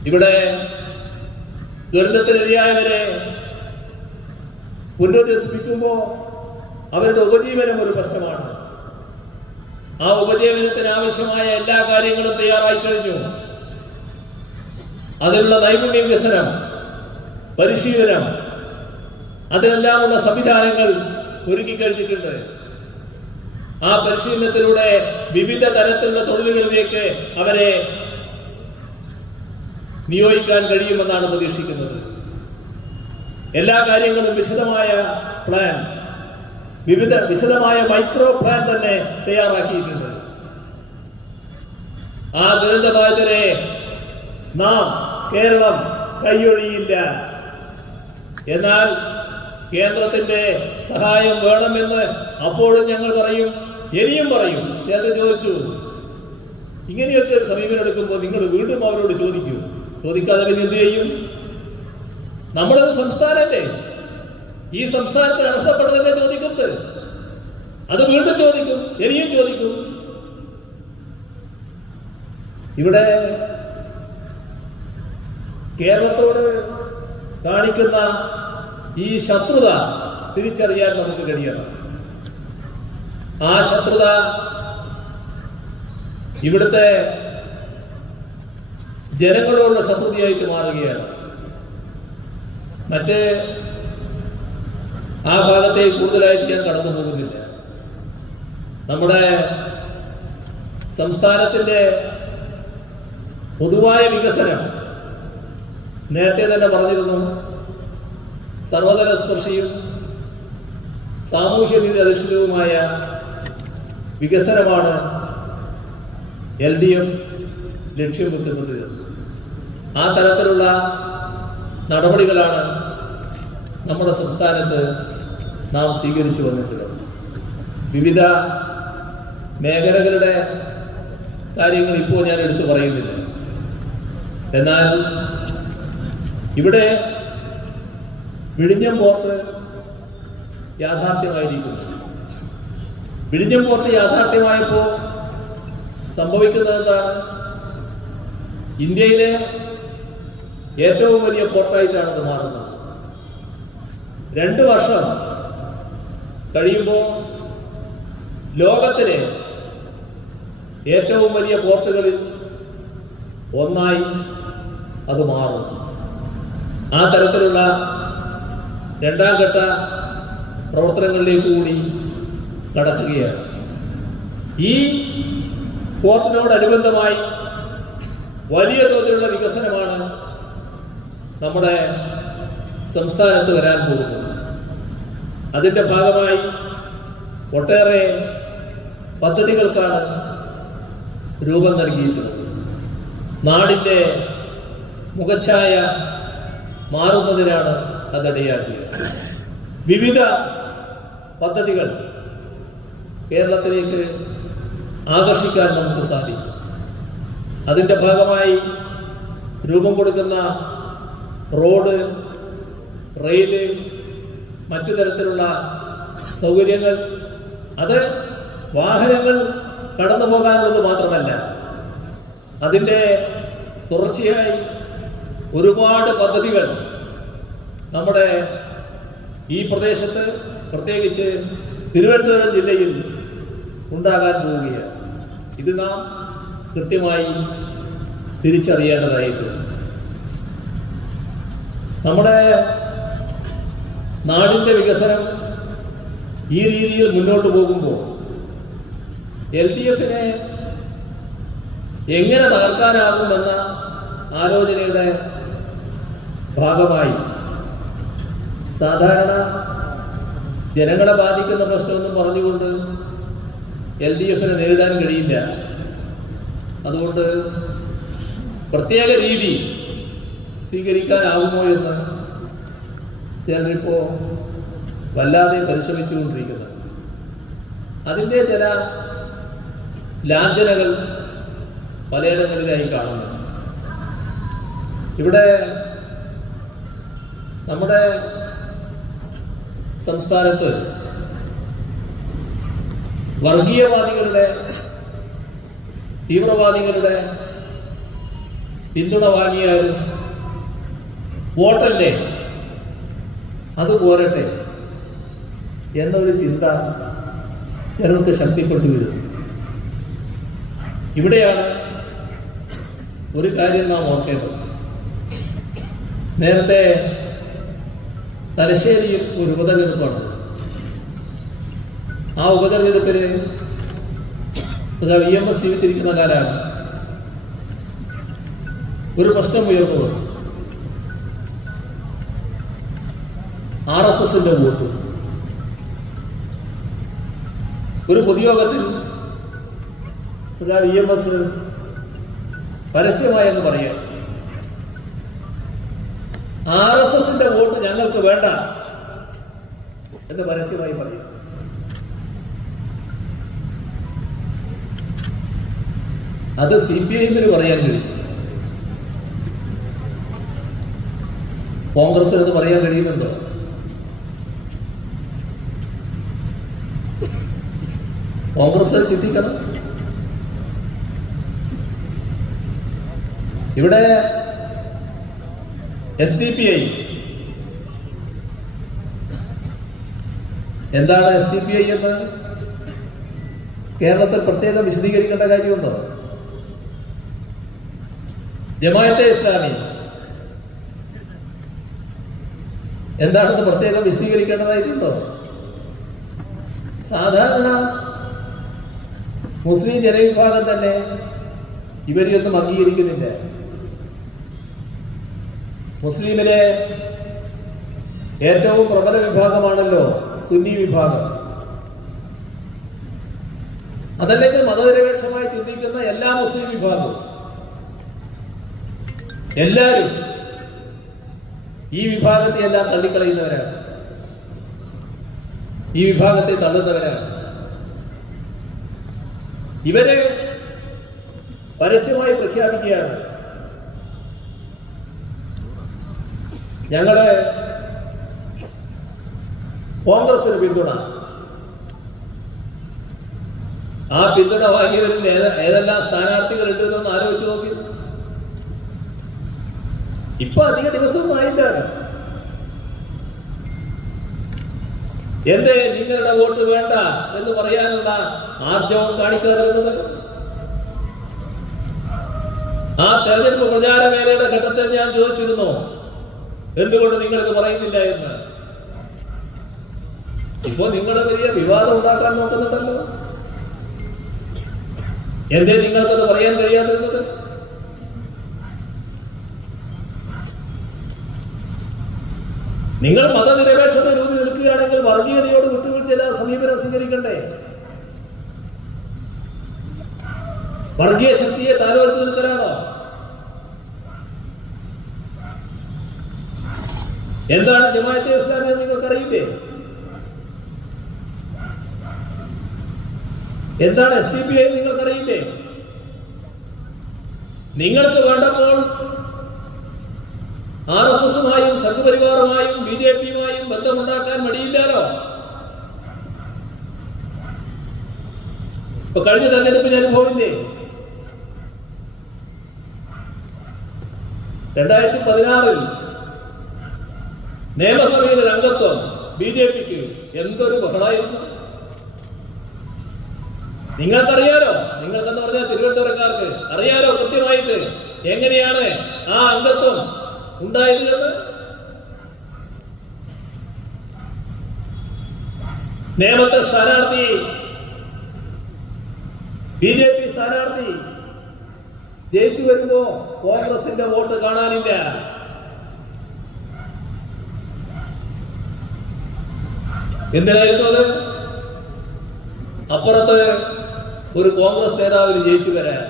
ഇവിടെ ദുരന്തത്തിനിരയായവരെ പുനരധിവസിപ്പിക്കുമ്പോൾ അവരുടെ ഉപജീവനം ഒരു പ്രശ്നമാണ്. ആ ഉപജീവനത്തിന് ആവശ്യമായ എല്ലാ കാര്യങ്ങളും തയ്യാറായി കഴിഞ്ഞു. അതിനുള്ള നൈപുണ്യ വികസനം, പരിശീലനം, അതിനെല്ലാമുള്ള സംവിധാനങ്ങൾ ഒരുക്കി കഴിഞ്ഞിട്ടുണ്ട്. ആ പരിശീലനത്തിലൂടെ വിവിധ തരത്തിലുള്ള തൊഴിലുകളിലേക്ക് അവരെ നിയോഗിക്കാൻ കഴിയുമെന്നാണ് പ്രതീക്ഷിക്കുന്നത്. എല്ലാ കാര്യങ്ങളും വിശദമായ പ്ലാൻ, വിശദമായ മൈക്രോ പ്ലാൻ തന്നെ തയ്യാറാക്കിയിട്ടുണ്ട്. ആ ദുരന്തബാധിതരെ നാം, കേരളം കൈയൊഴിയില്ല. എന്നാൽ കേന്ദ്രത്തിന്റെ സഹായം വേണമെന്ന് അപ്പോഴും ഞങ്ങൾ പറയും, ഇനിയും പറയും. ചേട്ടൻ ചോദിച്ചു, ഇങ്ങനെയൊക്കെ ഒരു സമീപനം എടുക്കുമ്പോൾ നിങ്ങൾ വീണ്ടും അവരോട് ചോദിക്കൂ. ചോദിക്കാതെ പിന്നെ എന്ത് ചെയ്യും? നമ്മളൊരു സംസ്ഥാനല്ലേ, ഈ സംസ്ഥാനത്തിന് നഷ്ടപ്പെടുന്നതല്ലേ ചോദിക്കുന്നത്. അത് വീണ്ടും ചോദിക്കും, ഇനിയും ചോദിക്കും. ഇവിടെ കേരളത്തോട് കാണിക്കുന്ന ഈ ശത്രുത തിരിച്ചറിയാൻ നമുക്ക് കഴിയണം. ആ ശത്രുത ഇവിടുത്തെ ജനങ്ങളോടുള്ള ശത്രുതയായിട്ട് മാറുകയാണ്. മറ്റേ ആ ഭാഗത്തേക്ക് കൂടുതലായിട്ട് ഞാൻ കടന്നു പോകുന്നില്ല. നമ്മുടെ സംസ്ഥാനത്തിന്റെ പൊതുവായ വികസനം നേരത്തെ തന്നെ പറഞ്ഞിരുന്നു. സർവതല സ്പർശിയും സാമൂഹ്യനീതി അധിഷ്ഠിതവുമായ വികസനമാണ് LDF ലക്ഷ്യം വെക്കുന്നത്. ആ തരത്തിലുള്ള നടപടികളാണ് നമ്മുടെ സംസ്ഥാനത്ത് നാം സ്വീകരിച്ചു വന്നിട്ടുള്ളത്. വിവിധ മേഖലകളുടെ കാര്യങ്ങൾ ഇപ്പോൾ ഞാൻ എടുത്തു പറയുന്നില്ല. എന്നാൽ ഇവിടെ വിഴിഞ്ഞം പോർട്ട് യാഥാർത്ഥ്യമായിരിക്കുന്നു. വിഴിഞ്ഞം പോർട്ട് യാഥാർത്ഥ്യമായപ്പോൾ സംഭവിക്കുന്നത് എന്താണ്? ഇന്ത്യയിലെ ഏറ്റവും വലിയ പോർട്ടായിട്ടാണ് അത് മാറുന്നത്. 2 വർഷം കഴിയുമ്പോൾ ലോകത്തിലെ ഏറ്റവും വലിയ പോർട്ടുകളിൽ ഒന്നായി അത് മാറും. ആ തരത്തിലുള്ള 2ാം ഘട്ട പ്രവർത്തനങ്ങളിലേക്ക് കൂടി കടക്കുകയാണ്. ഈ പോർട്ടിനോടനുബന്ധമായി വലിയ തോതിലുള്ള വികസനമാണ് നമ്മുടെ സംസ്ഥാനത്ത് വരാൻ പോകുന്നത്. അതിൻ്റെ ഭാഗമായി ഒട്ടേറെ പദ്ധതികൾക്കാണ് രൂപം നൽകിയിട്ടുള്ളത്. നാടിൻ്റെ മുഖച്ഛായ മാറുന്നതിനാണ് അതിടയാക്കിയത്. വിവിധ പദ്ധതികൾ കേരളത്തിലേക്ക് ആകർഷിക്കാൻ നമുക്ക് സാധിക്കും. അതിൻ്റെ ഭാഗമായി രൂപം കൊടുക്കുന്ന റോഡ്, റെയില്, മറ്റു തരത്തിലുള്ള സൗകര്യങ്ങൾ അത് വാഹനങ്ങൾ കടന്നു പോകാനുള്ളത് മാത്രമല്ല, അതിൻ്റെ തുടർച്ചയായി ഒരുപാട് പദ്ധതികൾ നമ്മുടെ ഈ പ്രദേശത്ത്, പ്രത്യേകിച്ച് തിരുവനന്തപുരം ജില്ലയിൽ ഉണ്ടാകാൻ പോവുകയാണ്. ഇത് നാം കൃത്യമായി തിരിച്ചറിയേണ്ടതായിട്ടുണ്ട്. നമ്മുടെ നാടിൻ്റെ വികസനം ഈ രീതിയിൽ മുന്നോട്ട് പോകുമ്പോൾ LDFനെ എങ്ങനെ തകർക്കാനാകുമെന്ന ആലോചനയുടെ ഭാഗമായി സാധാരണ ജനങ്ങളെ ബാധിക്കുന്ന പ്രശ്നമൊന്നും പറഞ്ഞുകൊണ്ട് LDFനെ നേരിടാൻ കഴിയില്ല. അതുകൊണ്ട് പ്രത്യേക രീതി സ്വീകരിക്കാനാകുമോ എന്ന് ചിലരിപ്പോൾ വല്ലാതെ പരിശ്രമിച്ചുകൊണ്ടിരിക്കുന്നത്. അതിൻ്റെ ചില ലാഞ്ചനകൾ പലയിടങ്ങളിലായി കാണുന്നു. ഇവിടെ നമ്മുടെ സംസ്ഥാനത്ത് വർഗീയവാദികളുടെ, തീവ്രവാദികളുടെ പിന്തുണ വാങ്ങിയാലും വോട്ടല്ലേ അത് പോരട്ടെ എന്നൊരു ചിന്ത ചിലർക്ക് ശക്തിപ്പെട്ടു വരുന്നു. ഇവിടെയാണ് ഒരു കാര്യം നാം ഓർക്കേണ്ടത്. നേരത്തെ തലശ്ശേരിയിൽ ഒരു ഉപതെരഞ്ഞെടുപ്പ് നടന്നു. ആ ഉപതെരഞ്ഞെടുപ്പിൽ EMS ജീവിച്ചിരിക്കുന്ന കാലമാണ് ഒരു പ്രശ്നം ഉയർന്നു വന്നു. RSSന്റെ വോട്ട്. ഒരു പൊതുയോഗത്തിൽ EMS പരസ്യമായെന്ന് പറയാം, RSSന്റെ വോട്ട് ഞങ്ങൾക്ക് വേണ്ട എന്ന് പരസ്യമായി പറയും. അത് CPIഎമ്മിന് പറയാൻ കഴിയും, കോൺഗ്രസിന് അത് പറയാൻ കഴിയുന്നുണ്ടോ? കോൺഗ്രസ് ചിന്തിക്കണം. ഇവിടെ SDPI എന്താണ് SDPI എന്ന് കേരളത്തിൽ പ്രത്യേകം വിശദീകരിക്കേണ്ട കാര്യമുണ്ടോ? ജമാഅത്തെ ഇസ്ലാമി എന്താണെന്ന് പ്രത്യേകം വിശദീകരിക്കേണ്ടതായിട്ടുണ്ടോ? സാധാരണ മുസ്ലിം ജനവിഭാഗം തന്നെ ഇവരെയൊന്നും അംഗീകരിക്കുന്നില്ല. മുസ്ലിമിലെ ഏറ്റവും പ്രബല വിഭാഗമാണല്ലോ സുന്നി വിഭാഗം. അതല്ലെങ്കിൽ മതനിരപേക്ഷമായി ചിന്തിക്കുന്ന എല്ലാ മുസ്ലിം വിഭാഗവും, എല്ലാവരും ഈ വിഭാഗത്തെ എല്ലാം തള്ളിക്കളയുന്നവരാണ്, ഈ വിഭാഗത്തെ തള്ളുന്നവരാണ്. ഇവരെ പരസ്യമായി പ്രഖ്യാപിക്കുകയാണ്, ഞങ്ങള് കോൺഗ്രസിന് പിന്തുണ. ആ പിന്തുണ വാങ്ങിയവരിൽ ഏതെല്ലാം സ്ഥാനാർത്ഥികളുണ്ട് എന്നൊന്ന് ആലോചിച്ച് നോക്കി. ഇപ്പൊ അധിക ദിവസമൊന്നും ആയില്ല. എന്തേ നിങ്ങളുടെ വോട്ട് വേണ്ട എന്ന് പറയാനുള്ള ആർജവം കാണിക്കാതിരുന്നത്? ആ തെരഞ്ഞെടുപ്പ് പ്രചാര വേലയുടെ ഘട്ടത്തിൽ ഞാൻ ചോദിച്ചിരുന്നു, എന്തുകൊണ്ട് നിങ്ങളിത് പറയുന്നില്ല എന്ന്. ഇപ്പോ നിങ്ങൾ വലിയ വിവാദം ഉണ്ടാക്കാൻ നോക്കുന്നുണ്ടല്ലോ. എന്തേ നിങ്ങൾക്കത് പറയാൻ കഴിയാതിരുന്നത്? നിങ്ങൾ മതനിരപേക്ഷത രൂപി നിൽക്കുകയാണെങ്കിൽ വർഗീയതയോട് വിട്ടുവീഴ്ചയില്ലാതെ സമീപനം സ്വീകരിക്കണ്ടേ? വർഗീയ ശക്തിയെ താലോലിച്ച് നിൽക്കലാണോ? എന്താണ് ജമാഅത്തെ ഇസ്ലാമി എന്ന് നിങ്ങൾക്കറിയില്ലേ? എന്താണ് SDPI നിങ്ങൾക്കറിയില്ലേ? നിങ്ങൾക്ക് വേണ്ടപ്പോൾ RSSുമായും സംഘപരിവാറുമായും BJPയുമായും ബന്ധമുണ്ടാക്കാൻ മടിയില്ലാലോ. ഇപ്പൊ കഴിഞ്ഞ തെരഞ്ഞെടുപ്പിന് അനുഭവമില്ലേ? 2016 നിയമസഭയിലെ അംഗത്വം BJPക്ക് എന്തൊരു ബഹളായിരുന്നു. നിങ്ങൾക്കറിയാലോ, നിങ്ങൾക്കെന്ന് പറഞ്ഞാൽ തിരുവനന്തപുരക്കാർക്ക് അറിയാലോ കൃത്യമായിട്ട് എങ്ങനെയാണ് ആ അംഗത്വം ഉണ്ടായത് എന്ന്. നേമത്തെ സ്ഥാനാർത്ഥി BJP സ്ഥാനാർത്ഥി ജയിച്ചു വരുമ്പോ കോൺഗ്രസിന്റെ വോട്ട് കാണാനില്ല. എന്തിനായിരുന്നു അത്? അപ്പുറത്ത് ഒരു കോൺഗ്രസ് നേതാവിന് ജയിച്ചു വരാൻ.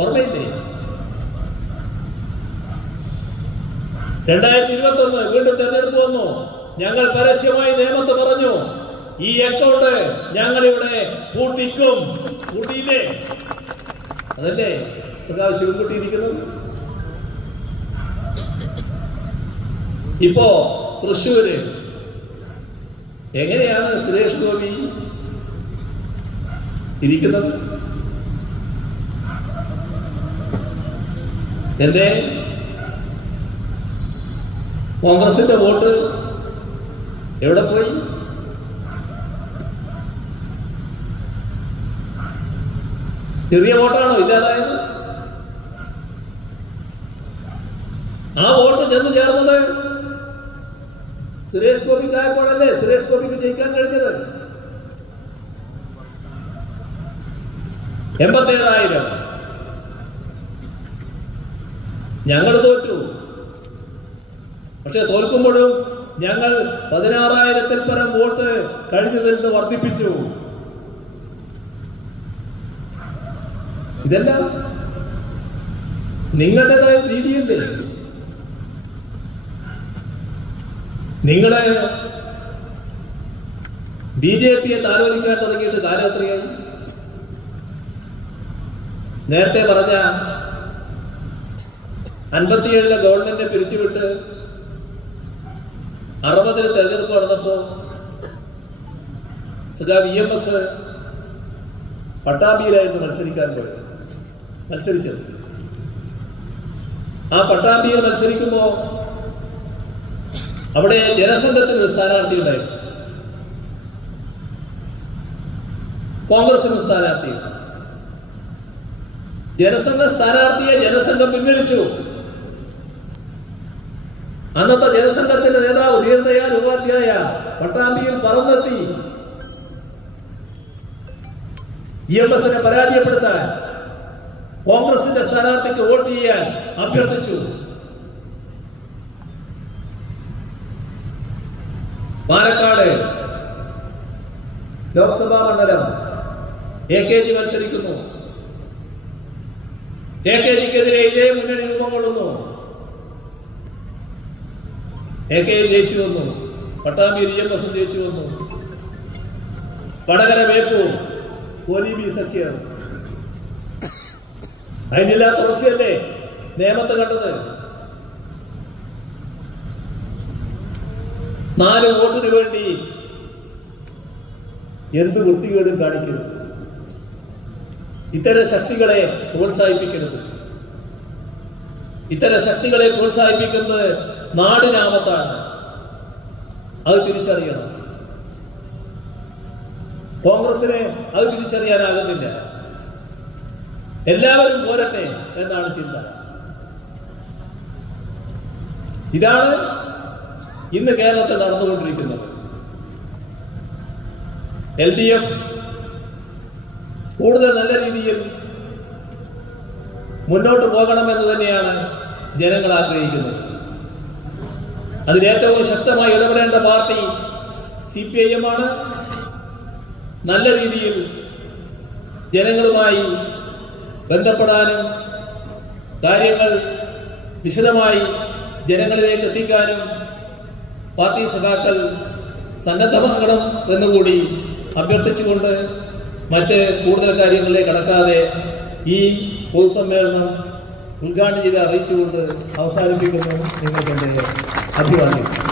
ഓർമ്മയില്ലേ? 2021 വീണ്ടും തെരഞ്ഞെടുപ്പ് വന്നു. ഞങ്ങൾ പരസ്യമായി നേമത്ത് പറഞ്ഞു, ഈ അക്കൗണ്ട് ഞങ്ങളിവിടെ പൂട്ടിക്കും. പൂട്ടിയില്ലേ? അതല്ലേ സഖാവ് ശിവൻകുട്ടി ഇരിക്കുന്നത്. ഇപ്പോ തൃശ്ശൂര് എങ്ങനെയാണ് സുരേഷ് ഗോപി ഇരിക്കുന്നത്? എന്തേ കോൺഗ്രസിന്റെ വോട്ട് എവിടെ പോയി? ചെറിയ വോട്ടാണോ ഇല്ലാതായത്? ആ വോട്ട് ചെന്ന് ചേർന്നത് സുരേഷ് ഗോപിക്കായപ്പോഴല്ലേ സുരേഷ് ഗോപിക്ക് ജയിക്കാൻ കഴിഞ്ഞത്. 87,000 ഞങ്ങൾ തോറ്റു. പക്ഷെ തോൽക്കുമ്പോഴും ഞങ്ങൾ 16,000-ൽ പരം വോട്ട് കഴിഞ്ഞതിൽ നിന്ന് വർദ്ധിപ്പിച്ചു. ഇതെല്ലാം നിങ്ങളുടേതായ രീതിയുണ്ട്. നിങ്ങളെ BJPയെ താലോലിക്കാൻ തുടങ്ങിയിട്ട് കാലം എത്രയായി? നേരത്തെ പറഞ്ഞ 57 ഗവൺമെന്റിനെ പിരിച്ചുവിട്ട് 60 തെരഞ്ഞെടുപ്പ് നടന്നപ്പോ EMS പട്ടാമ്പിയിലായിരുന്നു മത്സരിച്ചത്. ആ പട്ടാമ്പിയിൽ മത്സരിക്കുമ്പോ അവിടെ ജനസംഘത്തിന് സ്ഥാനാർത്ഥി ഉണ്ടായിരുന്നു, കോൺഗ്രസിന് സ്ഥാനാർത്ഥി. ജനസംഘ സ്ഥാനാർത്ഥിയെ ജനസംഘം പിൻവലിച്ചു. അന്നത്തെ ജനസംഘത്തിന്റെ നേതാവ് ദീനദയാൽ ഉപാധ്യായ പട്ടാമ്പിയിൽ പറന്നെത്തി EMSനെ പരാജയപ്പെടുത്താൻ കോൺഗ്രസിന്റെ സ്ഥാനാർത്ഥിക്ക് വോട്ട് ചെയ്യാൻ അഭ്യർത്ഥിച്ചു. പാലക്കാട് ലോക്സഭാ മണ്ഡലം AKG മത്സരിക്കുന്നു. AKGക്കെതിരെ ഇതേ മുന്നണി രൂപം കൊള്ളുന്നു. AKG ജയിച്ചു വന്നു. പട്ടാമ്പിയിൽ EMS ജയിച്ചു വന്നു. വടകര വേപ്പൂർ ODB സഖ്യം. അതിനില്ലാത്ത തുടർച്ചയല്ലേ നേമത്ത് കണ്ടത്. 4 വോട്ടിന് വേണ്ടി എന്ത് വൃത്തികേടും കാണിക്കരുത്. ഇത്തരം ശക്തികളെ പ്രോത്സാഹിപ്പിക്കരുത്. ഇത്തരം ശക്തികളെ പ്രോത്സാഹിപ്പിക്കുന്നത് നാടിനാപത്താണ്. അത് തിരിച്ചറിയണം. കോൺഗ്രസിനെ അത് തിരിച്ചറിയാനാകുന്നില്ല. എല്ലാവരും പോരട്ടെ എന്നാണ് ചിന്ത. ഇതാണ് ഇന്ന് കേരളത്തിൽ നടന്നുകൊണ്ടിരിക്കുന്നത്. LDF കൂടുതൽ നല്ല രീതിയിൽ മുന്നോട്ട് പോകണമെന്ന് തന്നെയാണ് ജനങ്ങൾ ആഗ്രഹിക്കുന്നത്. അതിലേറ്റവും ശക്തമായി ഇടപെടേണ്ട പാർട്ടി CPIM ആണ്. നല്ല രീതിയിൽ ജനങ്ങളുമായി ബന്ധപ്പെടാനും കാര്യങ്ങൾ വിശദമായി ജനങ്ങളിലേക്ക് എത്തിക്കാനും പാർട്ടി സഖാക്കൾ സന്നദ്ധമാകണം എന്നുകൂടി അഭ്യർത്ഥിച്ചുകൊണ്ട് മറ്റ് കൂടുതൽ കാര്യങ്ങളിലേക്ക് കടക്കാതെ ഈ പൊതുസമ്മേളനം ഉദ്ഘാടനം ചെയ്ത് അറിയിച്ചുകൊണ്ട് അവസാനിപ്പിക്കുന്നു. നിങ്ങൾക്ക് എൻ്റെ അഭിവാദ്യം.